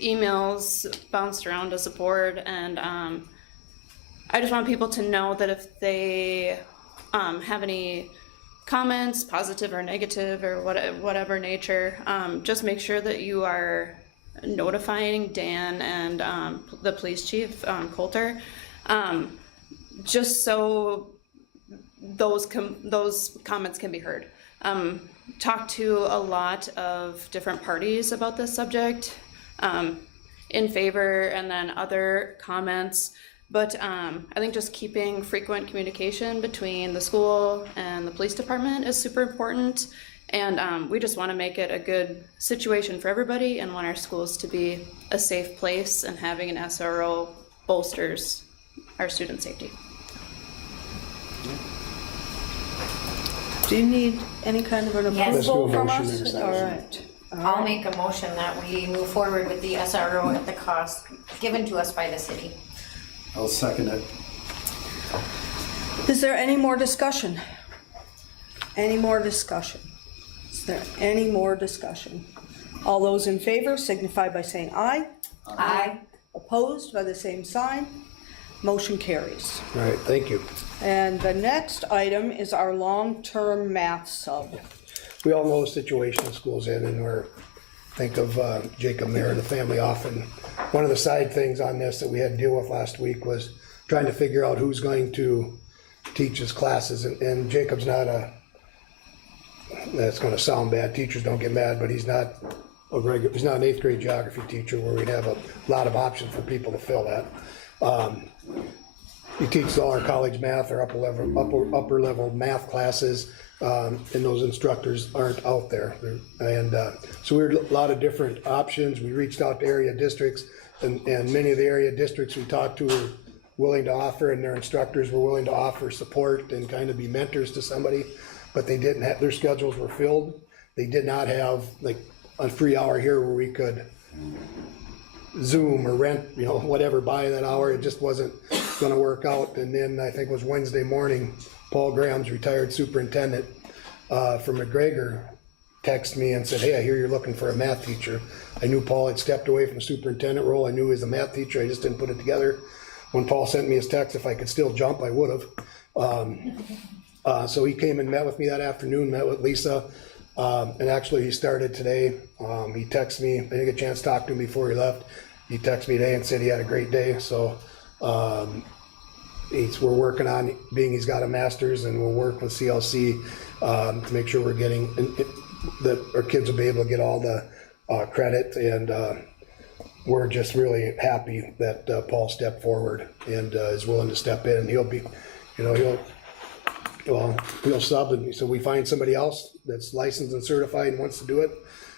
emails bounced around as a board, and I just want people to know that if they have any comments, positive or negative or whatever nature, just make sure that you are notifying Dan and the police chief, Coulter, just so those comments can be heard. Talked to a lot of different parties about this subject, in favor, and then other comments. But I think just keeping frequent communication between the school and the police department is super important. And we just want to make it a good situation for everybody and want our schools to be a safe place, and having an SRO bolsters our student safety. Do you need any kind of an Yes. approval from Let's do a us? motion All and a right. I'll make a motion that we move forward with the SRO at the cost given to us by the city. I'll second it. Is there any more discussion? Any more discussion? Is there any more discussion? All those in favor signify by saying aye. Aye. Opposed by the same sign. Motion carries. All right, thank you. And the next item is our long-term math sub. We all know the situation the school's in, and think of Jacob Mayer and the family often. One of the side things on this that we had to deal with last week was trying to figure out who's going to teach his classes. And Jacob's not that's gonna sound bad, teachers don't get mad, but he's not he's not an 8th grade geography teacher where we'd have a lot of options for people to fill that. He teaches all our college math, or upper level math classes, and those instructors aren't out there. And so we had a lot of different options. We reached out to area districts, and many of the area districts we talked to were willing to offer, and their instructors were willing to offer support and kind of be mentors to somebody, but they didn't have, their schedules were filled. They did not have like a free hour here where we could Zoom or rent, whatever, buy that hour. It just wasn't gonna work out. And then I think it was Wednesday morning, Paul Graham's retired superintendent from McGregor texted me and said, "Hey, I hear you're looking for a math teacher." I knew Paul had stepped away from the superintendent role. I knew he was a math teacher. I just didn't put it together. When Paul sent me his text, if I could still jump, I would have. So he came and met with me that afternoon, met with Lisa. And actually he started today. He texted me, I didn't get a chance to talk to him before he left. He texted me today and said he had a great day. So we're working on he's got a master's, and we'll work with CLC to make sure we're getting, that our kids will be able to get all the credit. And we're just really happy that Paul stepped forward and is willing to step in. And he'll be, he'll sub, and so we find somebody else that's licensed and certified and wants to do it,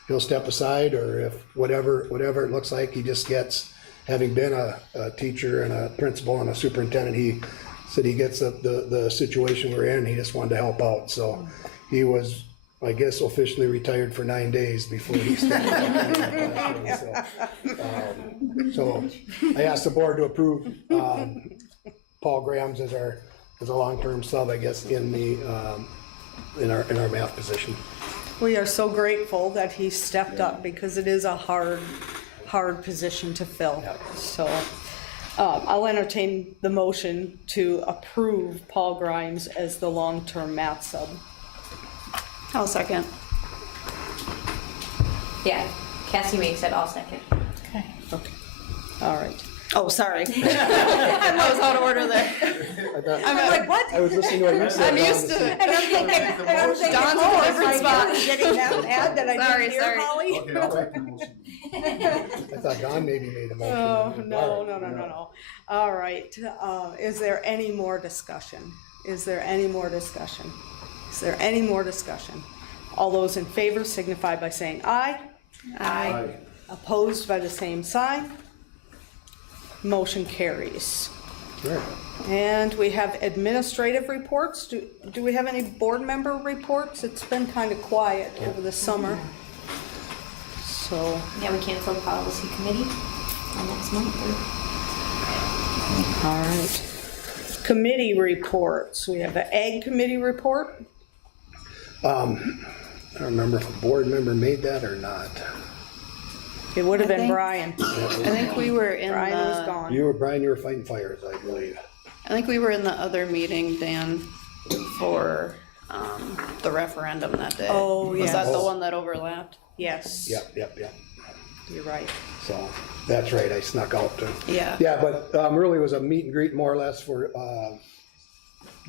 he'll step aside, or if whatever it looks like. He just gets, having been a teacher and a principal and a superintendent, he said he gets the situation we're in, he just wanted to help out. So he was, I guess, officially retired for 9 days before he stepped up. So I asked the board to approve Paul Graham's as a long-term sub, I guess, in our math position. We are so grateful that he stepped up, because it is a hard position to fill. So I'll entertain the motion to approve Paul Grimes as the long-term math sub. I'll second. Yeah, Cassie makes it, I'll second. Okay. All right. Oh, sorry. I was out of order there. I'm like, what? I was listening to what you said. I'm used to it. And I'm thinking, Don's in a different spot. Getting that mad that I didn't hear, Sorry. Holly. Okay, I'll make the motion. I thought Don maybe made a motion. Oh, no. All right. Is there any more discussion? Is there any more discussion? All those in favor signify by saying aye. Aye. Opposed by the same sign. Motion carries. Right. And we have administrative reports. Do we have any board member reports? It's been kind of quiet over the summer. So, Yeah, we canceled policy committee on next month. all right. Committee reports. We have the Ag Committee report. I don't remember if a board member made that or not. It would have I been think- Brian. I think we were in Brian was the, gone. Brian, you were fighting fires, I believe. I think we were in the other meeting, Dan, for the referendum that day. Oh, Was that yes. the one that overlapped? Yes. Yep. You're right. So, that's right, I snuck out to. Yeah. Yeah, but really it was a meet and greet more or less for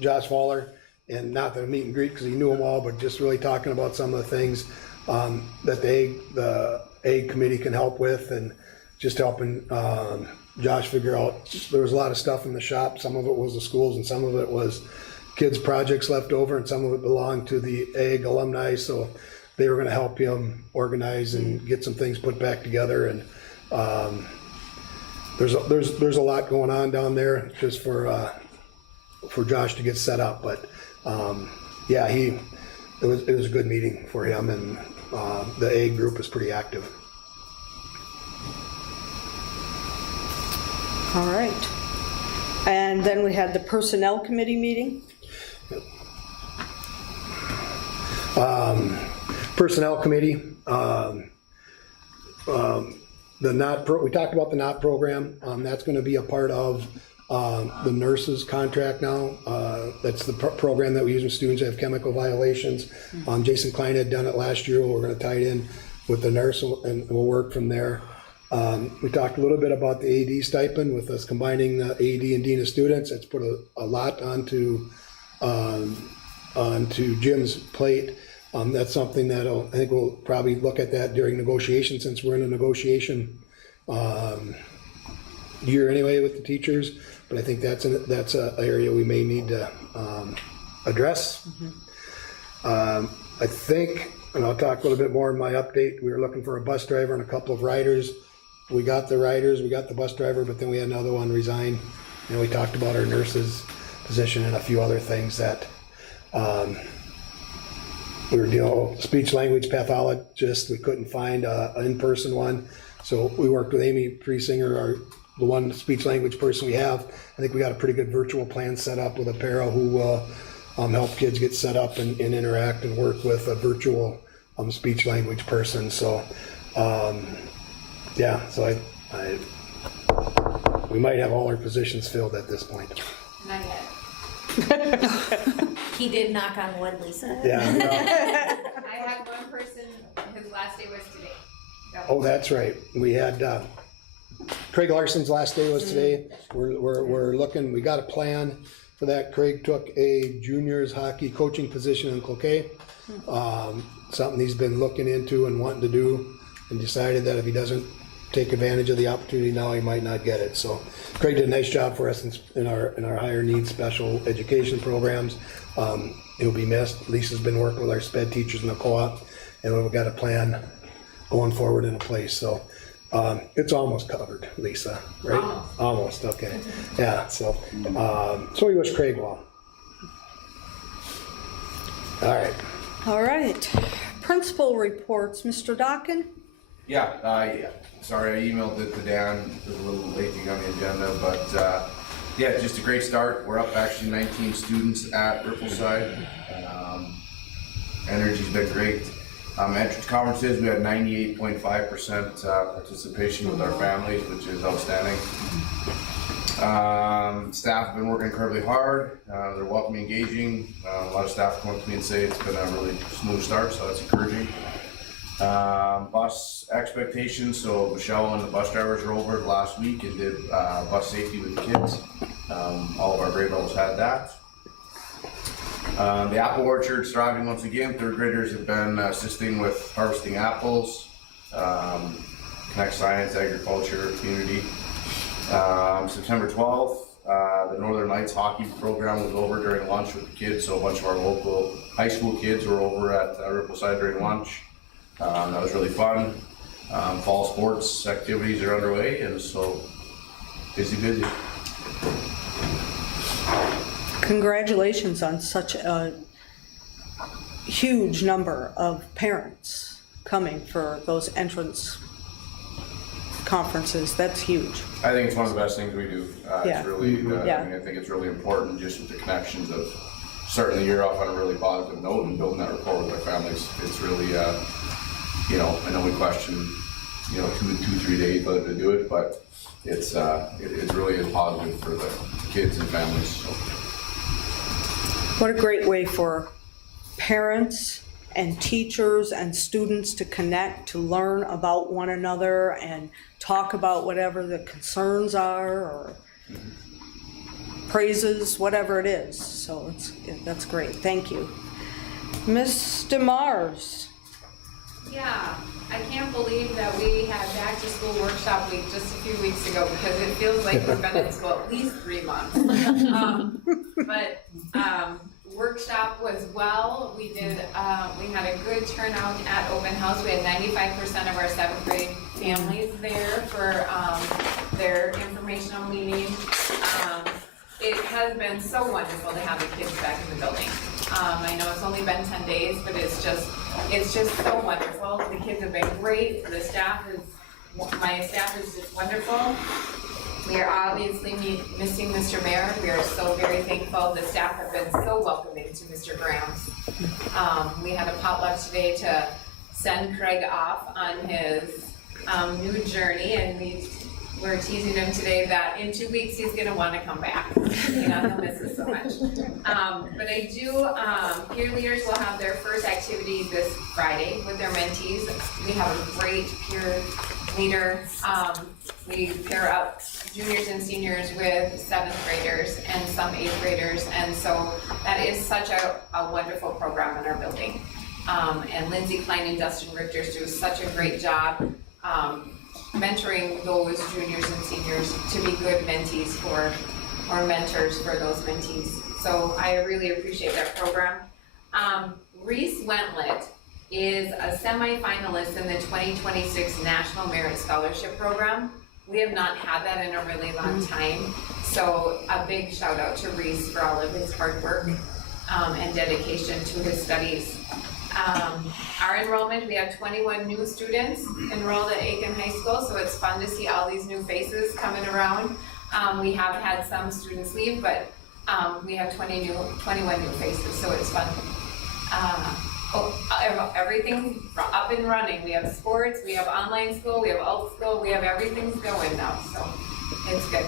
Josh Waller, and not that a meet and greet because he knew them all, but just really talking about some of the things that the Ag Committee can help with, and just helping Josh figure out, there was a lot of stuff in the shop. Some of it was the schools and some of it was kids' projects left over and some of it belonged to the AG alumni. So they were gonna help him organize and get some things put back together. And there's a lot going on down there just for Josh to get set up. But yeah, it was a good meeting for him, and the AG group is pretty active. All right. And then we had the personnel committee meeting. Personnel committee, we talked about the NOT program. That's going to be a part of the nurses contract now. That's the program that we use with students that have chemical violations. Jason Klein had done it last year. We're going to tie it in with the nurse and we'll work from there. We talked a little bit about the AD stipend with us combining the AD and Dean of Students. It's put a lot onto Jim's plate. That's something that I think we'll probably look at that during negotiation, since we're in a negotiation year anyway with the teachers. But I think that's an area we may need to address. I think, and I'll talk a little bit more in my update, we were looking for a bus driver and a couple of riders. We got the riders, we got the bus driver, but then we had another one resign. And we talked about our nurses position and a few other things that we were dealing with. Speech language pathologist, we couldn't find an in-person one. So we worked with Amy Priesinger, the one speech language person we have. I think we got a pretty good virtual plan set up with a para who will help kids get set up and interact and work with a virtual speech language person. So yeah, so we might have all our positions filled at this point. Not yet. He did knock on wood, Lisa. Yeah. I had one person whose last day was today. Oh, that's right. We had Craig Larson's last day was today. We're looking. We got a plan for that. Craig took a juniors hockey coaching position in Cloquet. Something he's been looking into and wanting to do, and decided that if he doesn't take advantage of the opportunity now, he might not get it. So Craig did a nice job for us in our higher needs special education programs. He'll be missed. Lisa's been working with our sped teachers in the co-op, and we've got a plan going forward in place. So it's almost covered, Lisa, right? Almost, okay. Yeah, so we wish Craig well. All right. All right. Principal reports, Mr. Dockin? Yeah, sorry, I emailed it to Dan, it was a little late to get on the agenda, but yeah, just a great start. We're up actually 19 students at Rippleside. Energy's been great. Entrance conferences, we had 98.5% participation with our families, which is outstanding. Staff have been working incredibly hard. They're welcoming, engaging. A lot of staff come up to me and say it's been a really smooth start, so that's encouraging. Bus expectations, so Michelle and the bus drivers were over last week and did bus safety with the kids. All of our grade levels had that. The apple orchard's thriving once again. Third graders have been assisting with harvesting apples. Connect Science, Agriculture, Community. September 12th, the Northern Lights hockey program was over during lunch with the kids, so a bunch of our local high school kids were over at Rippleside during lunch. That was really fun. Fall sports activities are underway, and so busy. Congratulations on such a huge number of parents coming for those entrance conferences. That's huge. I think it's one of the best things we do. Yeah. It's really, Yeah. I mean, I think it's really important just with the connections of starting the year off on a really positive note and building that rapport with our families. It's really, you know, I know we question, you know, 2-3 days whether to do it, but it's really is positive for the kids and families. So. What a great way for parents and teachers and students to connect, to learn about one another and talk about whatever the concerns are or praises, whatever it is. So that's great. Thank you. Ms. DeMars. Yeah, I can't believe that we had back to school workshop week just a few weeks ago because it feels like we've been in school at least 3 months. Workshop was well. We did, we had a good turnout at open house. We had 95% of our 7th grade families there for their informational meeting. It has been so wonderful to have the kids back in the building. I know it's only been 10 days, but it's just so wonderful. The kids have been great. My staff is just wonderful. We are obviously missing Mr. Mayor. We are so very thankful. The staff have been so welcoming to Mr. Grams. We had a potluck today to send Craig off on his new journey, and we're teasing him today that in 2 weeks he's gonna wanna come back. You know, he'll miss us so much. But I do, peer leaders will have their first activity this Friday with their mentees. We have a great peer leader. We pair up juniors and seniors with 7th graders and some 8th graders. And so that is such a wonderful program in our building. And Lindsay Klein and Dustin Richters do such a great job mentoring those juniors and seniors to be good mentees or mentors for those mentees. So I really appreciate that program. Reese Wentlet is a semi-finalist in the 2026 National Merit Scholarship Program. We have not had that in a really long time. So a big shout out to Reese for all of his hard work and dedication to his studies. Our enrollment, we have 21 new students enrolled at Aiken High School, so it's fun to see all these new faces coming around. We have had some students leave, but we have 21 new faces, so it's fun. Everything's up and running. We have sports, we have online school, we have alt school, we have everything's going now, so it's good.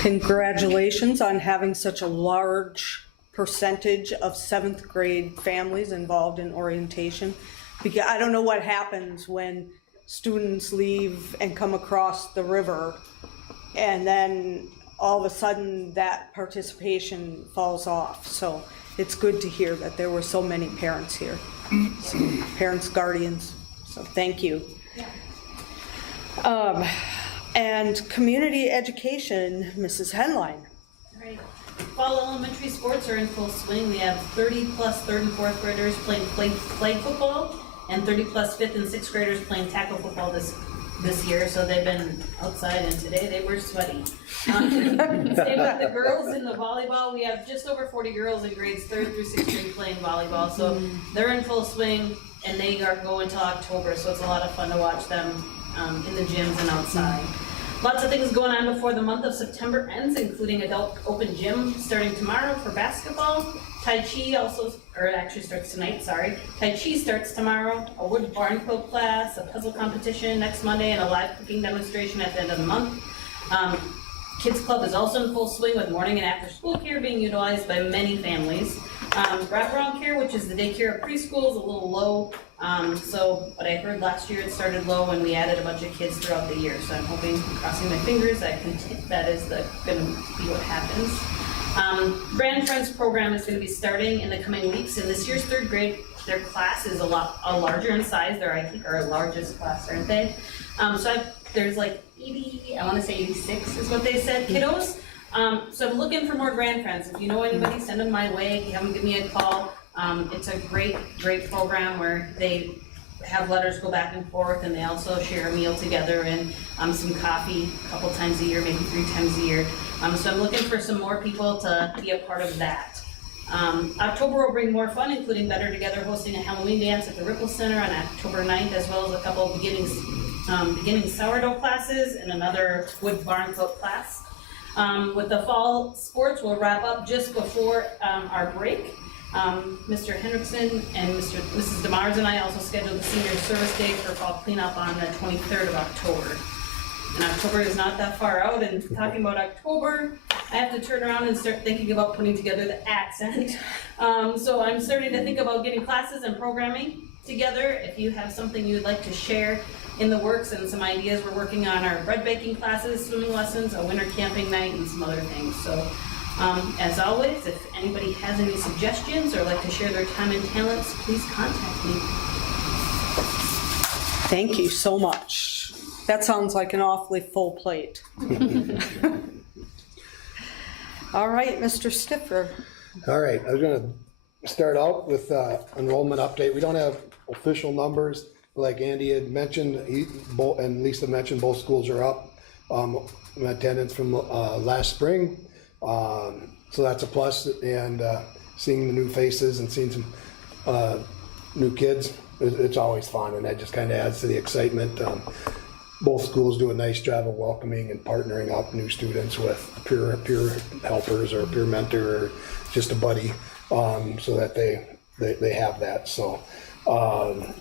Congratulations on having such a large percentage of 7th grade families involved in orientation. Because I don't know what happens when students leave and come across the river and then all of a sudden that participation falls off. So it's good to hear that there were so many parents here. So, parents, guardians, so thank you. And community education, Mrs. Henline. Right. Fall elementary sports are in full swing. We have 30 plus 3rd and 4th graders playing flag football, and 30 plus 5th and 6th graders playing tackle football this year. So they've been outside, and today they were sweaty. Same with the girls in the volleyball. We have just over 40 girls in grades 3rd through 6th grade playing volleyball. So they're in full swing, and they are going till October. So it's a lot of fun to watch them in the gyms and outside. Lots of things going on before the month of September ends, including adult open gym starting tomorrow for basketball. Tai Chi actually starts tonight, sorry. Tai Chi starts tomorrow, a wood barn quilt class, a puzzle competition next Monday, and a live cooking demonstration at the end of the month. Kids Club is also in full swing with morning and after school care being utilized by many families. Wraparound care, which is the daycare of preschool, is a little low. But I heard last year it started low and we added a bunch of kids throughout the year. So I'm hoping, crossing my fingers, that is going to be what happens. Grand Friends program is going to be starting in the coming weeks. In this year's 3rd grade, their class is a larger in size. They're, I think, our largest class, aren't they? There's like 80, I want to say 86 is what they said, kiddos. So I'm looking for more Grand Friends. If you know anybody, send them my way. Have them give me a call. It's a great program where they have letters go back and forth, and they also share a meal together and some coffee a couple times a year, maybe 3 times a year. So I'm looking for some more people to be a part of that. October will bring more fun, including Better Together hosting a Halloween dance at the Ripple Center on October 9th, as well as a couple of beginning sourdough classes and another wood barn quilt class. With the fall sports, we'll wrap up just before our break. Mr. Hendrickson and Mrs. DeMars and I also scheduled the Senior Service Day for fall cleanup on the 23rd of October. And October is not that far out, and talking about October, I have to turn around and start thinking about putting together the accent. So I'm starting to think about getting classes and programming together. If you have something you'd like to share in the works and some ideas, we're working on our bread baking classes, swimming lessons, a winter camping night, and some other things. So As always, if anybody has any suggestions or like to share their time and talents, please contact me. Thank you so much. That sounds like an awfully full plate. All right, Mr. Stiffer. All right, I was gonna start out with enrollment update. We don't have official numbers. Like Andy had mentioned, and Lisa mentioned, both schools are up in attendance from last spring. So that's a plus, and seeing the new faces and seeing some new kids, it's always fun, and that just kind of adds to the excitement. Both schools do a nice job of welcoming and partnering up new students with peer helpers or a peer mentor or just a buddy, so that they have that. So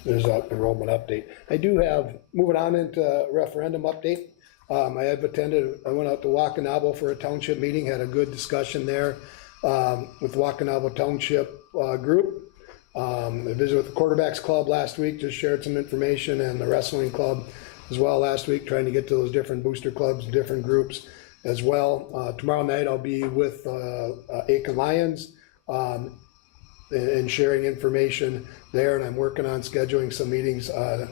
there's an enrollment update. I do have, moving on into referendum update. I went out to Wakanabo for a township meeting, had a good discussion there with Wakanabo Township group. I visited with the quarterbacks club last week, just shared some information, and the wrestling club as well last week, trying to get to those different booster clubs, different groups as well. Tomorrow night I'll be with Aiken Lions and sharing information there, and I'm working on scheduling some meetings on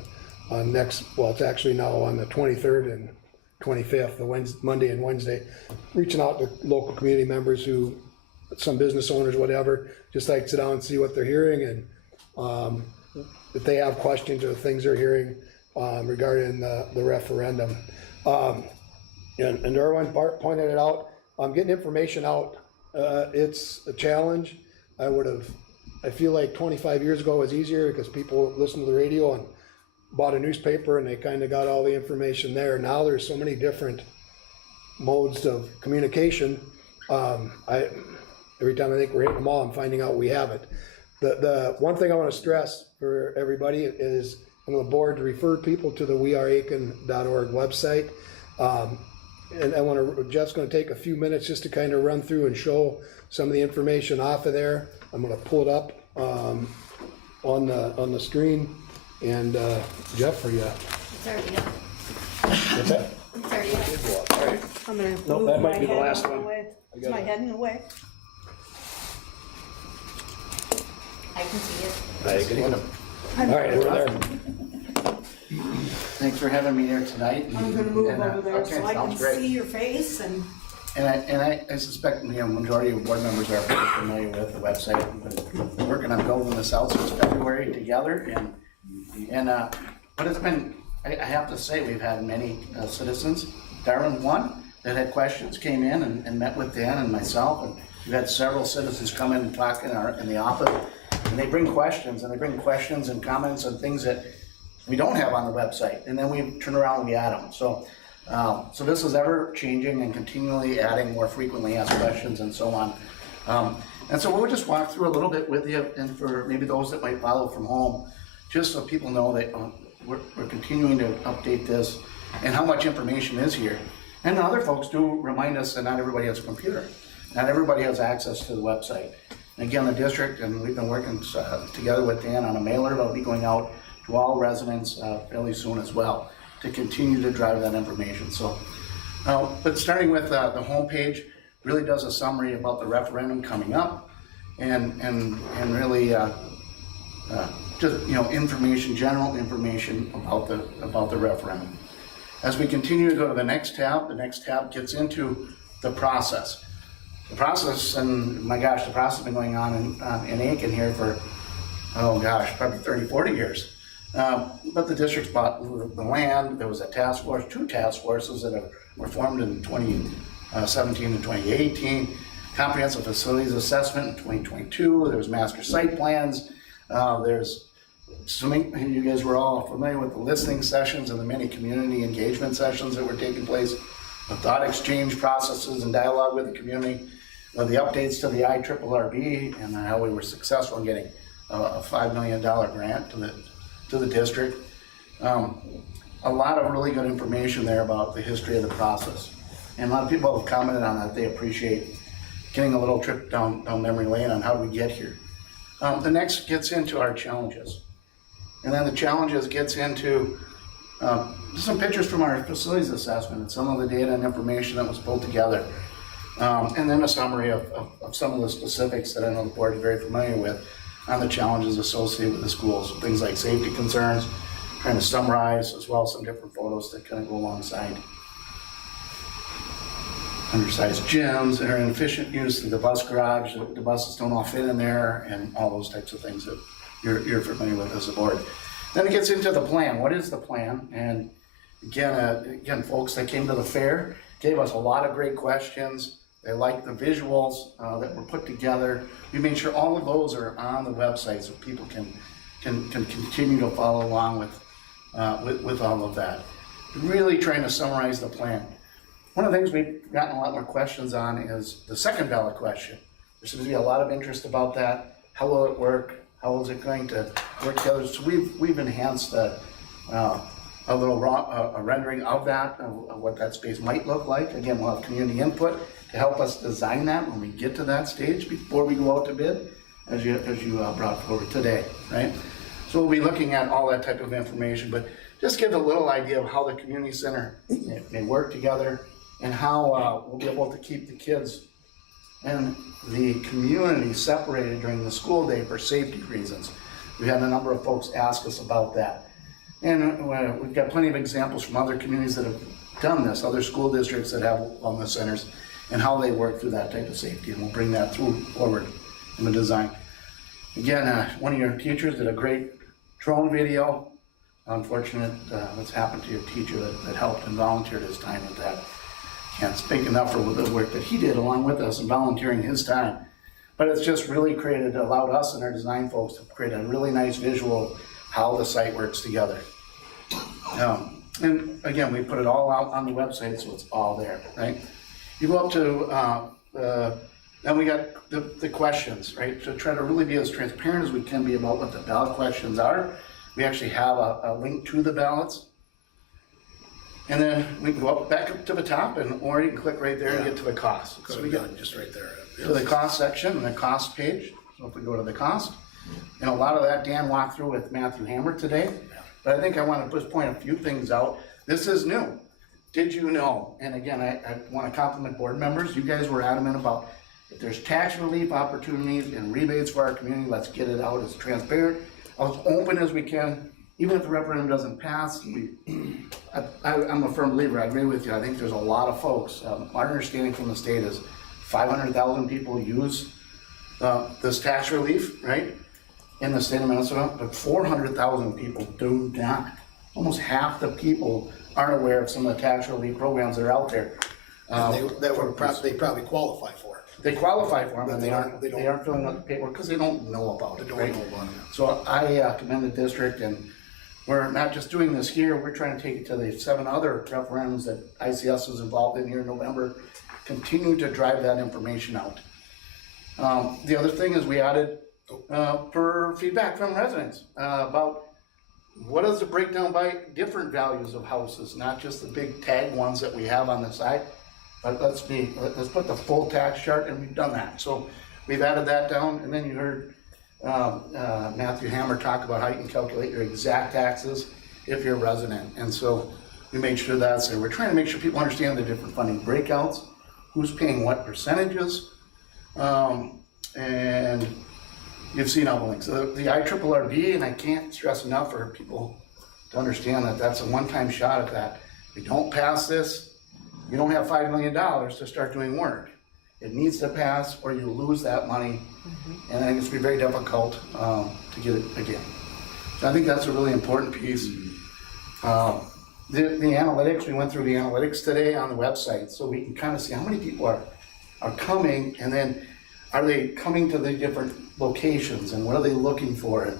it's actually now on the 23rd and 25th, the Monday and Wednesday, reaching out to local community members who, some business owners, whatever, just like sit down and see what they're hearing, and if they have questions or things they're hearing regarding the referendum. And Erwin pointed it out, getting information out, it's a challenge. I feel like 25 years ago was easier because people listened to the radio and bought a newspaper and they kind of got all the information there. Now there's so many different modes of communication. Every time I think we're hitting them all, I'm finding out we haven't. The one thing I want to stress for everybody is, on the board, to refer people to the weareaiken.org website. And Jeff's going to take a few minutes just to kind of run through and show some of the information off of there. I'm going to pull it up on the screen. And Jeff, are you? It's already up. What's that? It's already up. All right. I'm gonna Nope, move that my might be the head last out of the one. way. Is my head in the way? I can see it. All right, we're there. Thanks for having me here tonight. I'm gonna move And, over there okay, so I can sounds great. see your face and. And I suspect, majority of board members are pretty familiar with the website. We've been working on building this out since February together, but it's been, I have to say, we've had many citizens. Darwin, one that had questions, came in and met with Dan and myself, and we've had several citizens come in and talk in the office, and they bring questions and comments and things that we don't have on the website, and then we turn around and we add them. So this is ever changing and continually adding more frequently asked questions and so on. And so we'll just walk through a little bit with you, and for maybe those that might follow from home, just so people know that we're continuing to update this and how much information is here. And other folks do remind us that not everybody has a computer. Not everybody has access to the website. And again, the district, and we've been working together with Dan on a mailer that'll be going out to all residents fairly soon as well, to continue to drive that information. So, but starting with the homepage, really does a summary about the referendum coming up, and really just information, general information about the referendum. As we continue to go to the next tab gets into the process. The process, and my gosh, the process has been going on in Aiken here for, probably 30, 40 years. But the district's bought the land. There was a task force, 2 task forces that were formed in 2017 and 2018. Comprehensive facilities assessment in 2022. There was master site plans. There's assuming you guys were all familiar with the listening sessions and the many community engagement sessions that were taking place, the thought exchange processes and dialogue with the community, the updates to the IRRB, and how we were successful in getting a $5 million grant to the district. A lot of really good information there about the history of the process. And a lot of people have commented on that. They appreciate getting a little trip down memory lane on how we get here. The next gets into our challenges. And then the challenges gets into some pictures from our facilities assessment and some of the data and information that was pulled together. And then a summary of some of the specifics that I know the board is very familiar with on the challenges associated with the schools, things like safety concerns, trying to summarize, as well as some different photos that kind of go alongside. Undersized gyms, and inefficient use of the bus garage, the buses don't all fit in there, and all those types of things that you're familiar with as a board. Then it gets into the plan. What is the plan? And again, folks that came to the fair gave us a lot of great questions. They liked the visuals that were put together. We made sure all of those are on the website so people can continue to follow along with all of that. Really trying to summarize the plan. One of the things we've gotten a lot more questions on is the second ballot question. There seems to be a lot of interest about that. How will it work? How is it going to work together? So we've enhanced a little a rendering of that, of what that space might look like. Again, we'll have community input to help us design that when we get to that stage before we go out to bid, as you brought forward today, right? So we'll be looking at all that type of information, but just give a little idea of how the community center may work together and how we'll be able to keep the kids and the community separated during the school day for safety reasons. We had a number of folks ask us about that. And we've got plenty of examples from other communities that have done this, other school districts that have wellness centers, and how they work through that type of safety. And we'll bring that forward in the design. Again, one of your teachers did a great drone video. Unfortunate what's happened to your teacher that helped and volunteered his time with that. Can't speak enough for the work that he did along with us and volunteering his time. But it's just really allowed us and our design folks to create a really nice visual of how the site works together. And again, we put it all out on the website, so it's all there, right? You go up to, then we got the questions, right? To try to really be as transparent as we can be about what the ballot questions are. We actually have a link to the ballots. And then we go back up to the top, or you can click right there and get to the cost. So we get just right there. to the cost section and the cost page. So if we go to the cost, and a lot of that Dan walked through with Matthew Hammer today. But I think I want to just point a few things out. This is new. Did you know? And again, I want to compliment board members. You guys were adamant about if there's tax relief opportunities and rebates for our community, let's get it out as transparent, as open as we can. Even if the referendum doesn't pass, I'm a firm believer, I agree with you. I think there's a lot of folks. Our understanding from the state is 500,000 people use this tax relief, right, in the state of Minnesota, but 400,000 people do not. Almost half the people aren't aware of some of the tax relief programs that are out there. They probably qualify for it. They qualify for them, But and they they aren't filling out the paperwork because they don't know about it, right? know about it. So I commend the district, and we're not just doing this here, we're trying to take it to the 7 other referendums that ICS was involved in here in November, continue to drive that information out. The other thing is we added per feedback from residents about what is the breakdown by different values of houses, not just the big tag ones that we have on the side. But let's put the full tax chart, and we've done that. So we've added that down, and then you heard Matthew Hammer talk about how you can calculate your exact taxes if you're a resident. And so we made sure that's there. We're trying to make sure people understand the different funding breakouts, who's paying what percentages, and you've seen all the links. The IRRB, and I can't stress enough for people to understand that that's a one-time shot at that. If we don't pass this, you don't have $5 million to start doing work. It needs to pass, or you lose that money, and I think it's going to be very difficult to get it again. So I think that's a really important piece. The analytics, we went through the analytics today on the website, so we can kind of see how many people are coming, and then are they coming to the different locations, and what are they looking for? And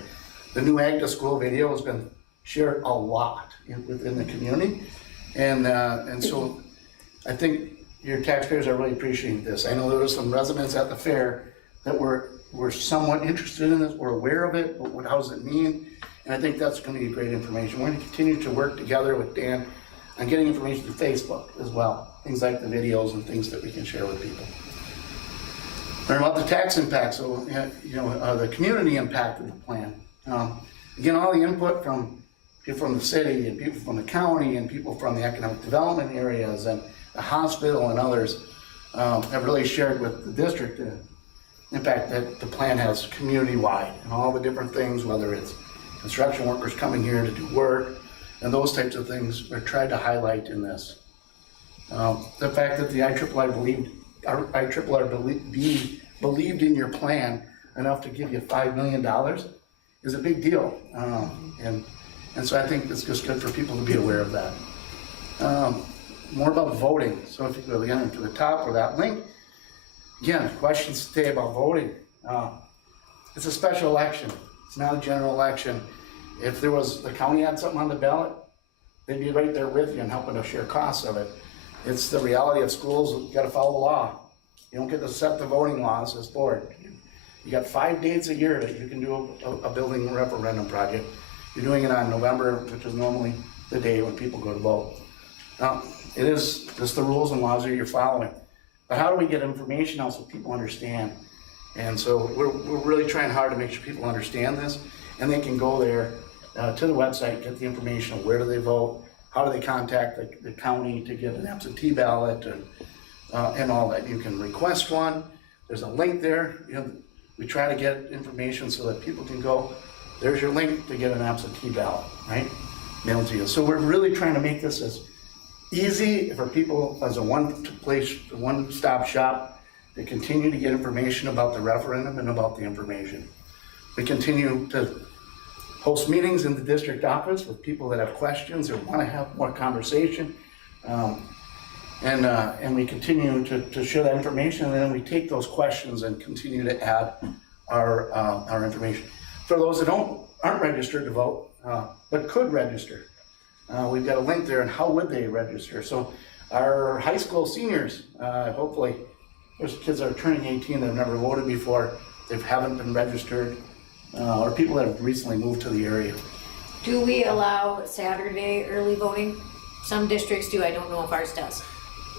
the new Ag to School video has been shared a lot within the community, and so I think your taxpayers are really appreciating this. I know there were some residents at the fair that were somewhat interested in this, were aware of it, but how does it mean? And I think that's going to be great information. We're going to continue to work together with Dan on getting information through Facebook as well, things like the videos and things that we can share with people. Learn about the tax impact, so the community impact of the plan. Again, all the input from people from the city and people from the county and people from the economic development areas and the hospital and others. have really shared with the district in fact that the plan has community-wide and all the different things, whether it's construction workers coming here to do work and those types of things are tried to highlight in this. The fact that the IRRB believed in your plan enough to give you $5 million is a big deal. And so I think it's just good for people to be aware of that. More about voting. So if you go again to the top or that link, again, questions today about voting. It's a special election. It's not a general election. If there was, the county had something on the ballot, they'd be right there with you and helping to share costs of it. It's the reality of schools, you gotta follow the law. You don't get to set the voting laws as board. You got 5 days a year that you can do a building referendum project. You're doing it on November, which is normally the day when people go to vote. It is just the rules and laws that you're following. But how do we get information out so people understand? And so we're really trying hard to make sure people understand this, and they can go there to the website, get the information of where do they vote, how do they contact the county to get an absentee ballot, and all that. You can request one. There's a link there. You know, we try to get information so that people can go, there's your link to get an absentee ballot, right? Mailed to you. So we're really trying to make this as easy for people as a one-stop shop to continue to get information about the referendum and about the information. We continue to host meetings in the district office with people that have questions or want to have more conversation. And we continue to share that information, and then we take those questions and continue to add our information. For those that aren't registered to vote, but could register, we've got a link there, and how would they register? So our high school seniors, hopefully, there's kids that are turning 18 that have never voted before, they haven't been registered, or people that have recently moved to the area. Do we allow Saturday early voting? Some districts do, I don't know if ours does.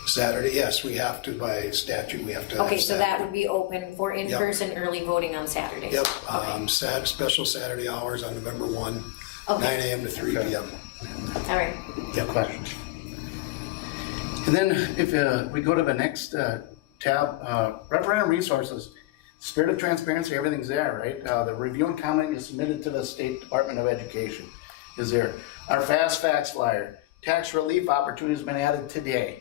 Saturday, yes, we have to, by statute, we have to. Okay, so that would be open for in-person early voting on Saturdays? Yep, Okay. special Saturday hours on November 1, Okay. 9 a.m. to 3 p.m. All right. Yeah, questions. And then if we go to the next tab, referendum resources, spirit of transparency, everything's there, right? The review and comment is submitted to the State Department of Education is there. Our fast facts flyer, tax relief opportunity has been added today.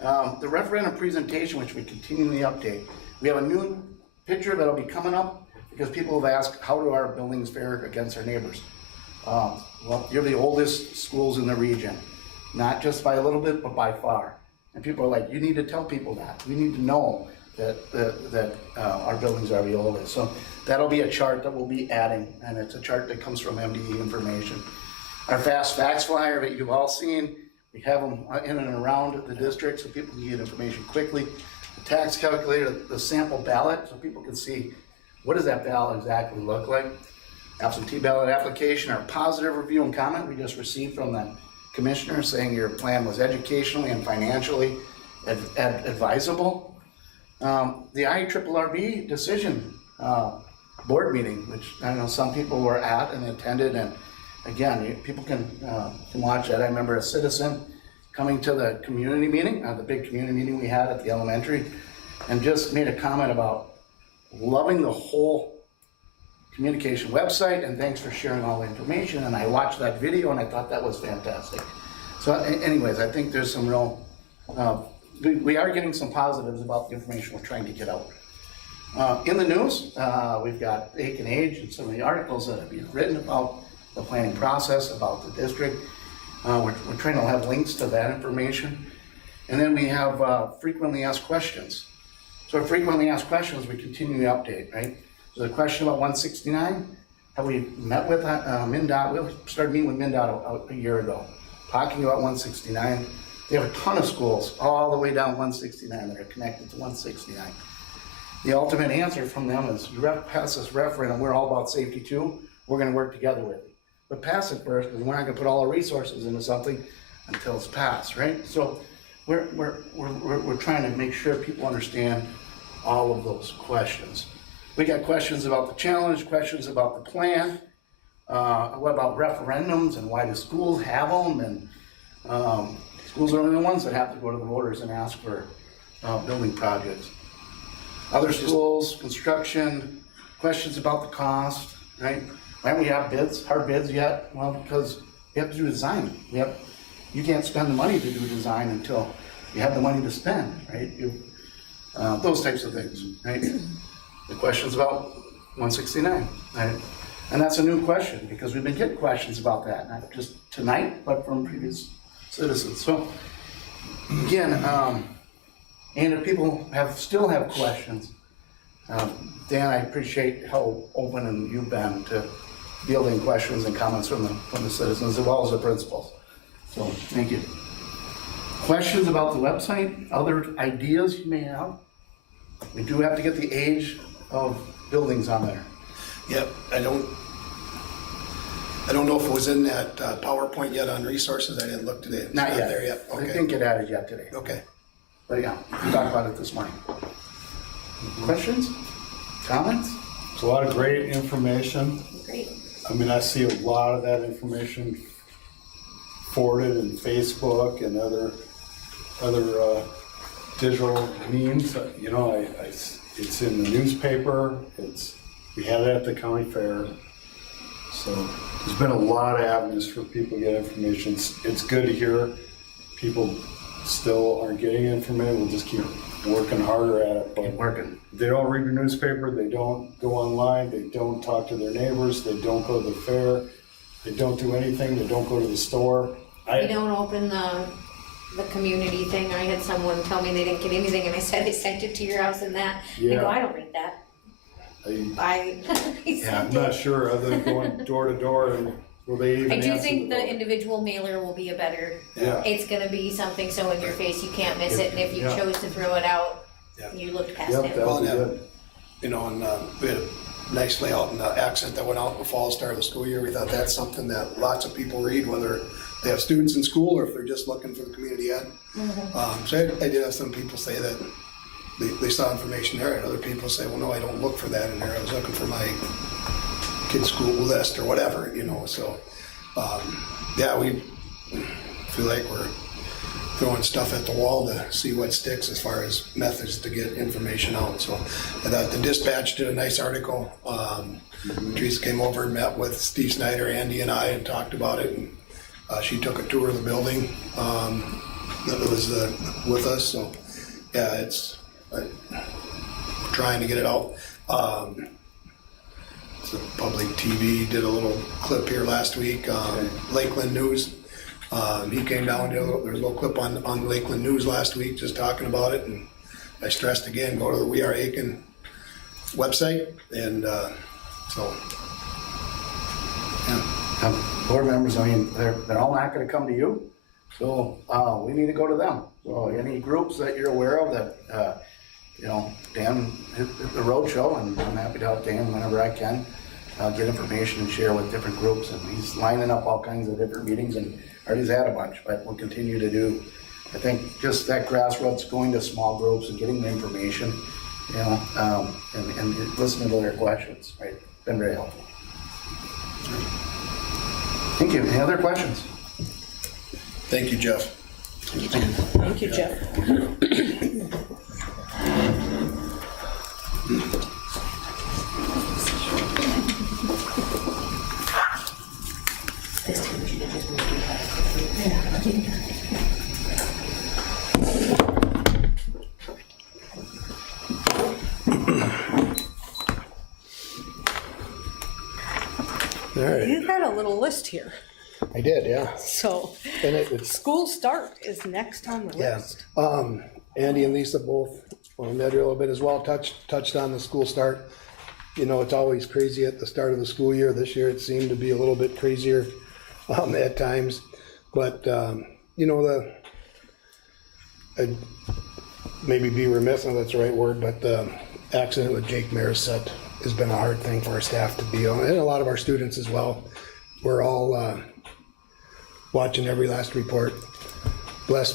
The referendum presentation, which we continually update, we have a new picture that'll be coming up because people have asked, how do our buildings fare against our neighbors? Well, you're the oldest schools in the region, not just by a little bit, but by far. And people are like, you need to tell people that. We need to know that our buildings are the oldest. So that'll be a chart that we'll be adding, and it's a chart that comes from MDE information. Our fast facts flyer that you've all seen, we have them in and around the district so people can get information quickly. The tax calculator, the sample ballot, so people can see what does that ballot exactly look like. Absentee ballot application, our positive review and comment we just received from the commissioner saying your plan was educationally and financially advisable. The IRRB decision board meeting, which I know some people were at and attended, and again, people can watch that. I remember a citizen coming to the community meeting, the big community meeting we had at the elementary, and just made a comment about loving the whole communication website, and thanks for sharing all the information. And I watched that video and I thought that was fantastic. So anyways, I think there's some real, we are getting some positives about the information we're trying to get out. In the news, we've got Ake and Age and some of the articles that have been written about the planning process, about the district. We're trying to have links to that information. And then we have frequently asked questions. So frequently asked questions, we continue to update, right? So the question about 169, have we met with MnDOT? We started meeting with MnDOT a year ago, talking about 169. They have a ton of schools all the way down 169 that are connected to 169. The ultimate answer from them is, you pass this referendum, we're all about safety too, we're gonna work together with you. But pass it first, because we're not gonna put all our resources into something until it's passed, right? So we're trying to make sure people understand all of those questions. We got questions about the challenge, questions about the plan, what about referendums and why do schools have them, and schools are the only ones that have to go to the voters and ask for building projects. Other schools, construction, questions about the cost, right? Why don't we have bids, hard bids yet? Well, because we have to do design. You can't spend the money to do design until you have the money to spend, right? Those types of things, right? The questions about 169, right? And that's a new question because we've been getting questions about that, not just tonight, but from previous citizens. So again, and if people still have questions, Dan, I appreciate how open and you've been to fielding questions and comments from the citizens as well as the principals. So thank you. Questions about the website, other ideas you may have? We do have to get the age of buildings on there. Yep, I don't know if it was in that PowerPoint yet on resources. I didn't look today. It's Not yet. there yet. It Okay. didn't get added yet today. Okay. But yeah, we talked about it this morning. Questions? Comments? It's a lot of great information. Great. I mean, I see a lot of that information forwarded in Facebook and other digital means. You know, it's in the newspaper. We had it at the county fair. So there's been a lot of avenues for people to get information. It's good to hear people still aren't getting information. We'll just keep working harder at it. But working. They don't read the newspaper. They don't go online. They don't talk to their neighbors. They don't go to the fair. They don't do anything. They don't go to the store. We don't open the community thing. I had someone tell me they didn't get anything, and I said I sent it to your house and that. They go, Yeah. I don't read that. I I'm not sure, other than going door to door, and will they even I do answer think the the door? individual mailer will be a better, Yeah. it's gonna be something so in your face, you can't miss it, and if you Yeah. chose to throw it out, Yeah. you looked past Yep, it. that'll be Well, good. You know, and we had a nice layout and accent that went out before the start of the school year. We thought that's something that lots of people read, whether they have students in school or if they're just looking for the community ed. So I did have some people say that they saw information there, and other people say, well, no, I don't look for that in there. I was looking for my kid's school list or whatever, you know, so, yeah, we feel like we're throwing stuff at the wall to see what sticks as far as methods to get information out. So the Dispatch did a nice article. Teresa came over and met with Steve Snyder, Andy, and I and talked about it. And she took a tour of the building that was with us. So yeah, it's trying to get it out. So Public TV did a little clip here last week. Lakeland News. He came down, there's a little clip on Lakeland News last week just talking about it, and I stressed again, go to the We Are Aiken website, and so, yeah. Board members, I mean, they're all not gonna come to you, so, we need to go to them. So any groups that you're aware of that, you know, Dan hit the road show, and I'm happy to help Dan whenever I can, get information and share with different groups, and he's lining up all kinds of different meetings, and already had a bunch, but we'll continue to do, I think, just that grassroots, going to small groups and getting the information, you know, and listening to their questions, right? Been very helpful. Thank you. Any other questions? Thank you, Jeff. Thank you, Jeff. All right. You had a little list here, I did, yeah. so And it's, school start is next on the yeah. list. Andy and Lisa both, well, Nedry a little bit as well, touched on the school start. You know, it's always crazy at the start of the school year. This year it seemed to be a little bit crazier at times. But, you know, I'd maybe be remiss, if that's the right word, but the accident with Jake Marisette has been a hard thing for our staff to deal with, and a lot of our students as well. We're all watching every last report. Bless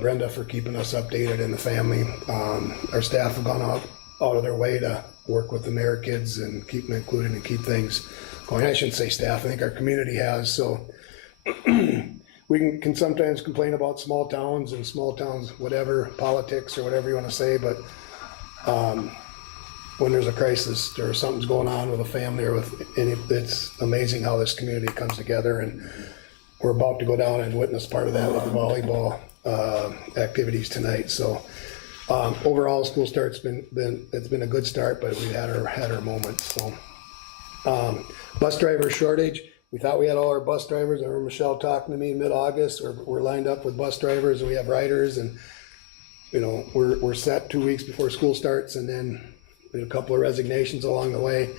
Brenda for keeping us updated and the family. Our staff have gone out of their way to work with the mayor kids and keep them included and keep things going. I shouldn't say staff, I think our community has. So we can sometimes complain about small towns and small towns, whatever, politics or whatever you wanna say, but, when there's a crisis or something's going on with a family or with any, it's amazing how this community comes together, and we're about to go down and witness part of that with the volleyball, activities tonight, so. Overall, school start's it's been a good start, but we had our moments, so. Bus driver shortage, we thought we had all our bus drivers. I remember Michelle talking to me in mid-August, we're lined up with bus drivers and we have riders, and, you know, we're set 2 weeks before school starts, and then we had a couple of resignations along the way.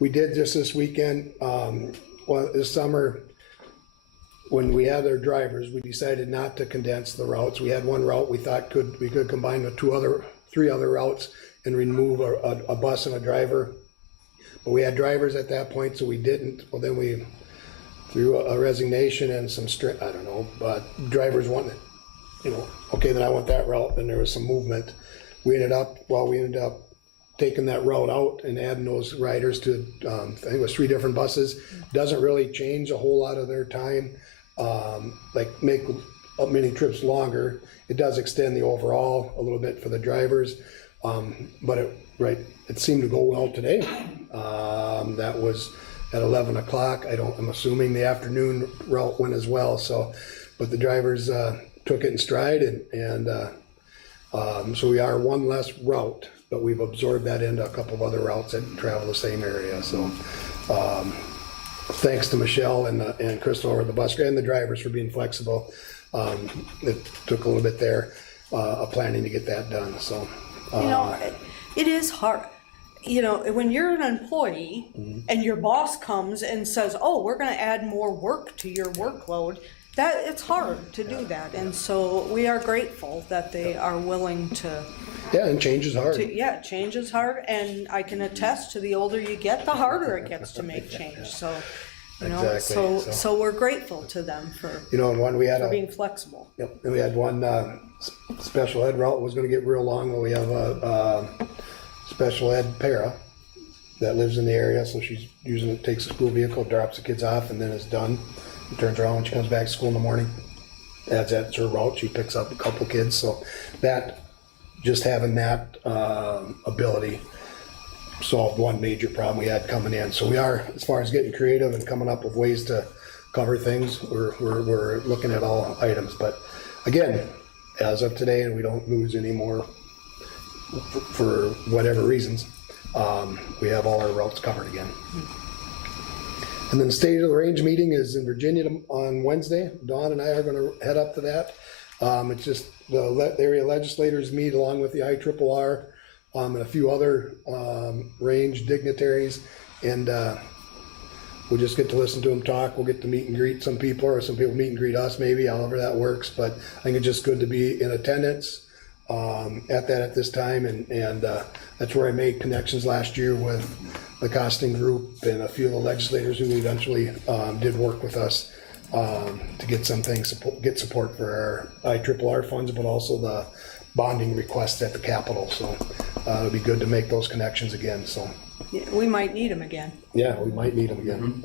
We did just this weekend, this summer, when we had our drivers, we decided not to condense the routes. We had one route we thought we could combine with three other routes and remove a bus and a driver. But we had drivers at that point, so we didn't. Well, then we threw a resignation and some I don't know, but drivers wanted, you know, okay, then I want that route. Then there was some movement. We ended up taking that route out and adding those riders to, I think it was 3 different buses. Doesn't really change a whole lot of their time. Like make many trips longer. It does extend the overall a little bit for the drivers, but it seemed to go well today. That was at 11 o'clock. I'm assuming the afternoon route went as well. So, but the drivers took it in stride, and so we are one less route, but we've absorbed that into a couple of other routes that travel the same area. So. Thanks to Michelle and Crystal over the bus and the drivers for being flexible. It took a little bit there, planning to get that done. So, You know, it is hard. You know, when you're an employee and your boss comes and says, "Oh, we're going to add more work to your workload," it's hard to do that. And so we are grateful that they are willing to. Yeah, and change is hard. Change is hard, and I can attest to the older you get, the harder it gets to make change. So, you know, Exactly. so we're grateful to them for, You know, and one we had being flexible. Yep, and we had one special ed route was going to get real long. But we have a special ed para that lives in the area, so she's takes a school vehicle, drops the kids off, and then is done. And turns around when she comes back to school in the morning. That's her route. She picks up a couple kids, so that. Just having that ability solved one major problem we had coming in. So we are, as far as getting creative and coming up with ways to cover things, we're looking at all items. But again, as of today, and we don't lose any more for whatever reasons, we have all our routes covered again. And then the State of the Range meeting is in Virginia on Wednesday. Dawn and I are going to head up to that. It's just the area legislators meet along with the IRRR and a few other range dignitaries, and we'll just get to listen to them talk. We'll get to meet and greet some people, or some people meet and greet us, maybe, however that works. But I think it's just good to be in attendance at this time, and that's where I made connections last year with the Costing Group and a few of the legislators who eventually did work with us. To get some things, get support for our IRRR funds, but also the bonding requests at the Capitol. So it'll be good to make those connections again. So Yeah, we might need them again. yeah, we might need them again.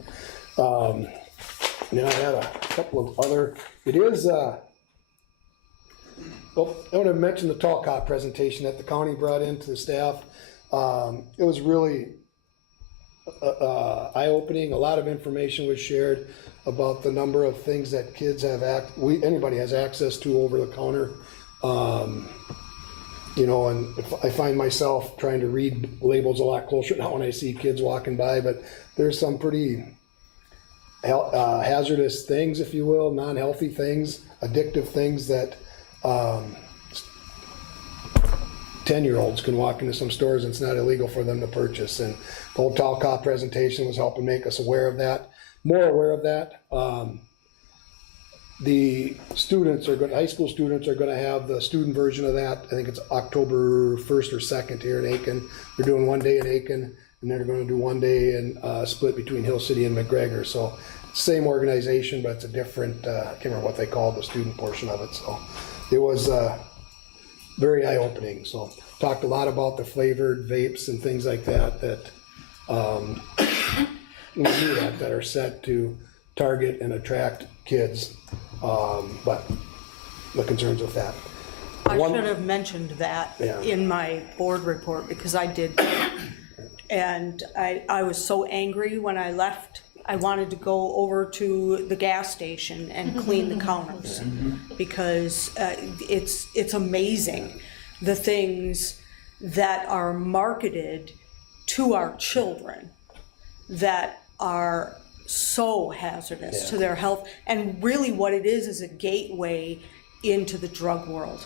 Then I had a couple of other. It is. I want to mention the Tall Cop presentation that the county brought into the staff. It was really eye-opening. A lot of information was shared about the number of things that kids have anybody has access to over the counter. You know, and I find myself trying to read labels a lot closer now when I see kids walking by, but there's some pretty hazardous things, if you will, non-healthy things, addictive things that 10-year-olds can walk into some stores and it's not illegal for them to purchase. And the whole Tall Cop presentation was helping make us more aware of that. The students high school students are going to have the student version of that. I think it's October 1st or 2nd here in Aiken. They're doing one day in Aiken, and they're going to do one day in split between Hill City and McGregor. So same organization, but it's a different, I can't remember what they call the student portion of it. So it was very eye-opening. So talked a lot about the flavored vapes and things like that we knew that are set to target and attract kids, but the concerns with that. I One- should have mentioned that Yeah. in my board report, because I did. And I was so angry when I left. I wanted to go over to the gas station and clean the counters, because it's amazing the things that are marketed to our children that are so hazardous to their health. And really what it is a gateway into the drug world,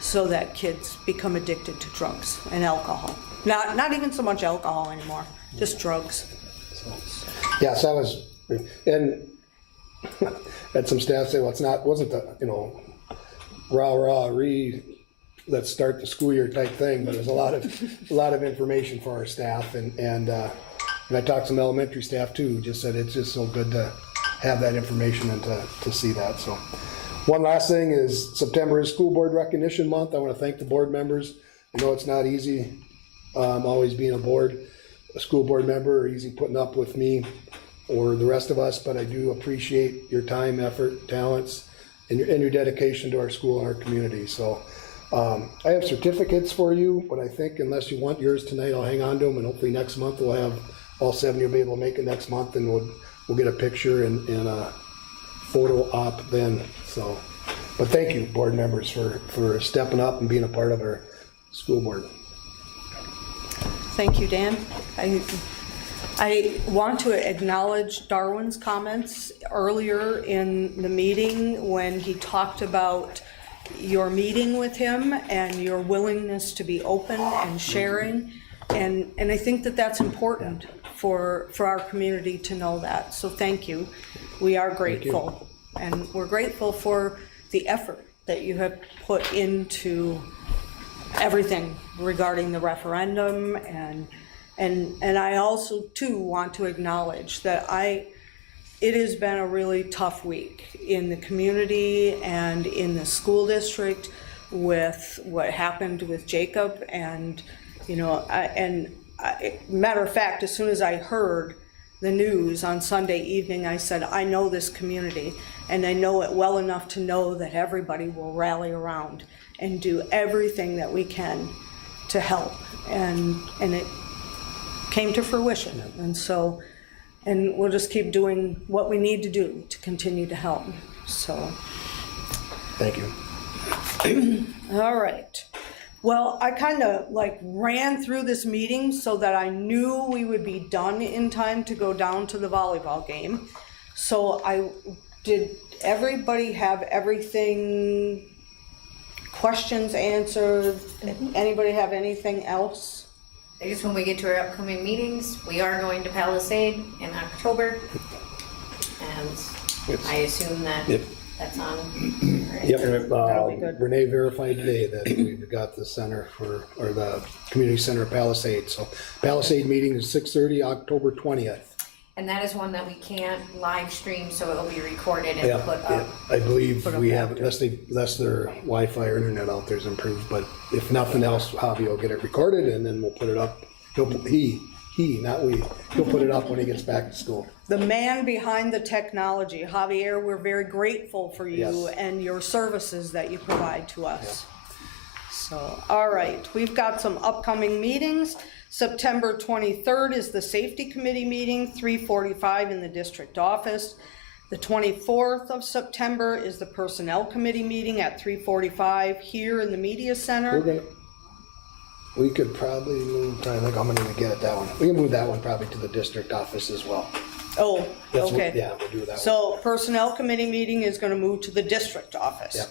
so that kids become addicted to drugs and alcohol. Not even so much alcohol anymore, just drugs. Yes, that was, and had some staff say, well, wasn't the, let's start the school year type thing, but there's a lot of information for our staff, and I talked to some elementary staff too, who just said it's just so good to have that information and to see that, so. One last thing is September is School Board Recognition Month. I want to thank the board members. I know it's not easy, always being a school board member, or easy putting up with me or the rest of us, but I do appreciate your time, effort, talents, and your dedication to our school and our community. So I have certificates for you, but I think unless you want yours tonight, I'll hang on to them, and hopefully next month we'll have all 7 you'll be able to make it next month, and we'll get a picture and a photo op then. So, but thank you, board members, for stepping up and being a part of our school board. Thank you, Dan. I want to acknowledge Darwin's comments earlier in the meeting when he talked about your meeting with him and your willingness to be open and sharing. And I think that that's important for our community to know that. So thank you. We are grateful. And we're grateful for the effort that you have put into everything regarding the referendum, and I also too want to acknowledge that it has been a really tough week in the community and in the school district with what happened with Jacob, and matter of fact, as soon as I heard the news on Sunday evening, I said, I know this community, and I know it well enough to know that everybody will rally around and do everything that we can to help. And it came to fruition. And we'll just keep doing what we need to do to continue to help. So. Thank you. All right. Well, I kind of ran through this meeting so that I knew we would be done in time to go down to the volleyball game. So did everybody have everything, questions answered? Anybody have anything else? I guess when we get to our upcoming meetings, we are going to Palisade in October. And I assume that that's on. Right? Yep. That'll be good. Renee verified today that we've got the center or the community center of Palisade. So Palisade meeting is 6:30, October 20th. And that is one that we can't live stream, so it'll be recorded and put up. I believe we have, unless their Wi-Fi or internet out there's improved, but if nothing else, Javi will get it recorded and then we'll put it up. He, not we, he'll put it up when he gets back to school. The man behind the technology, Javier, we're very grateful for you Yes. and your services that you provide to us. So, all right, we've got some upcoming meetings. September 23rd is the Safety Committee meeting, 3:45 in the district office. The 24th of September is the Personnel Committee meeting at 3:45 here in the Media Center. We could probably move, I think I'm gonna get it that one. We can move that one probably to the district office as well. Oh, That's what- okay. Yeah, we'll do that one. So Personnel Committee meeting is gonna move to the district office. Yep.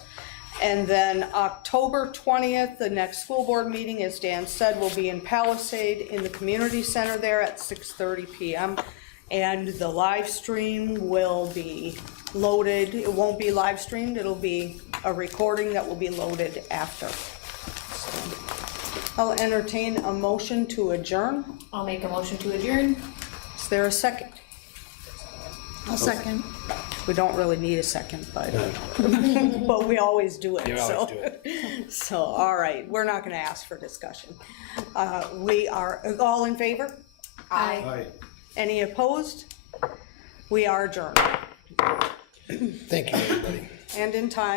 And then October 20th, the next school board meeting, as Dan said, will be in Palisade in the community center there at 6:30 p.m. And the live stream will be loaded. It won't be live streamed, it'll be a recording that will be loaded after. So, I'll entertain a motion to adjourn. I'll make a motion to adjourn. Is there a second? I'll second. We don't really need a second, but but we always do it. So, all right, we're not going to ask for discussion. We are all in favor? Aye. Aye. Any opposed? We are adjourned. Thank you, everybody. and in time.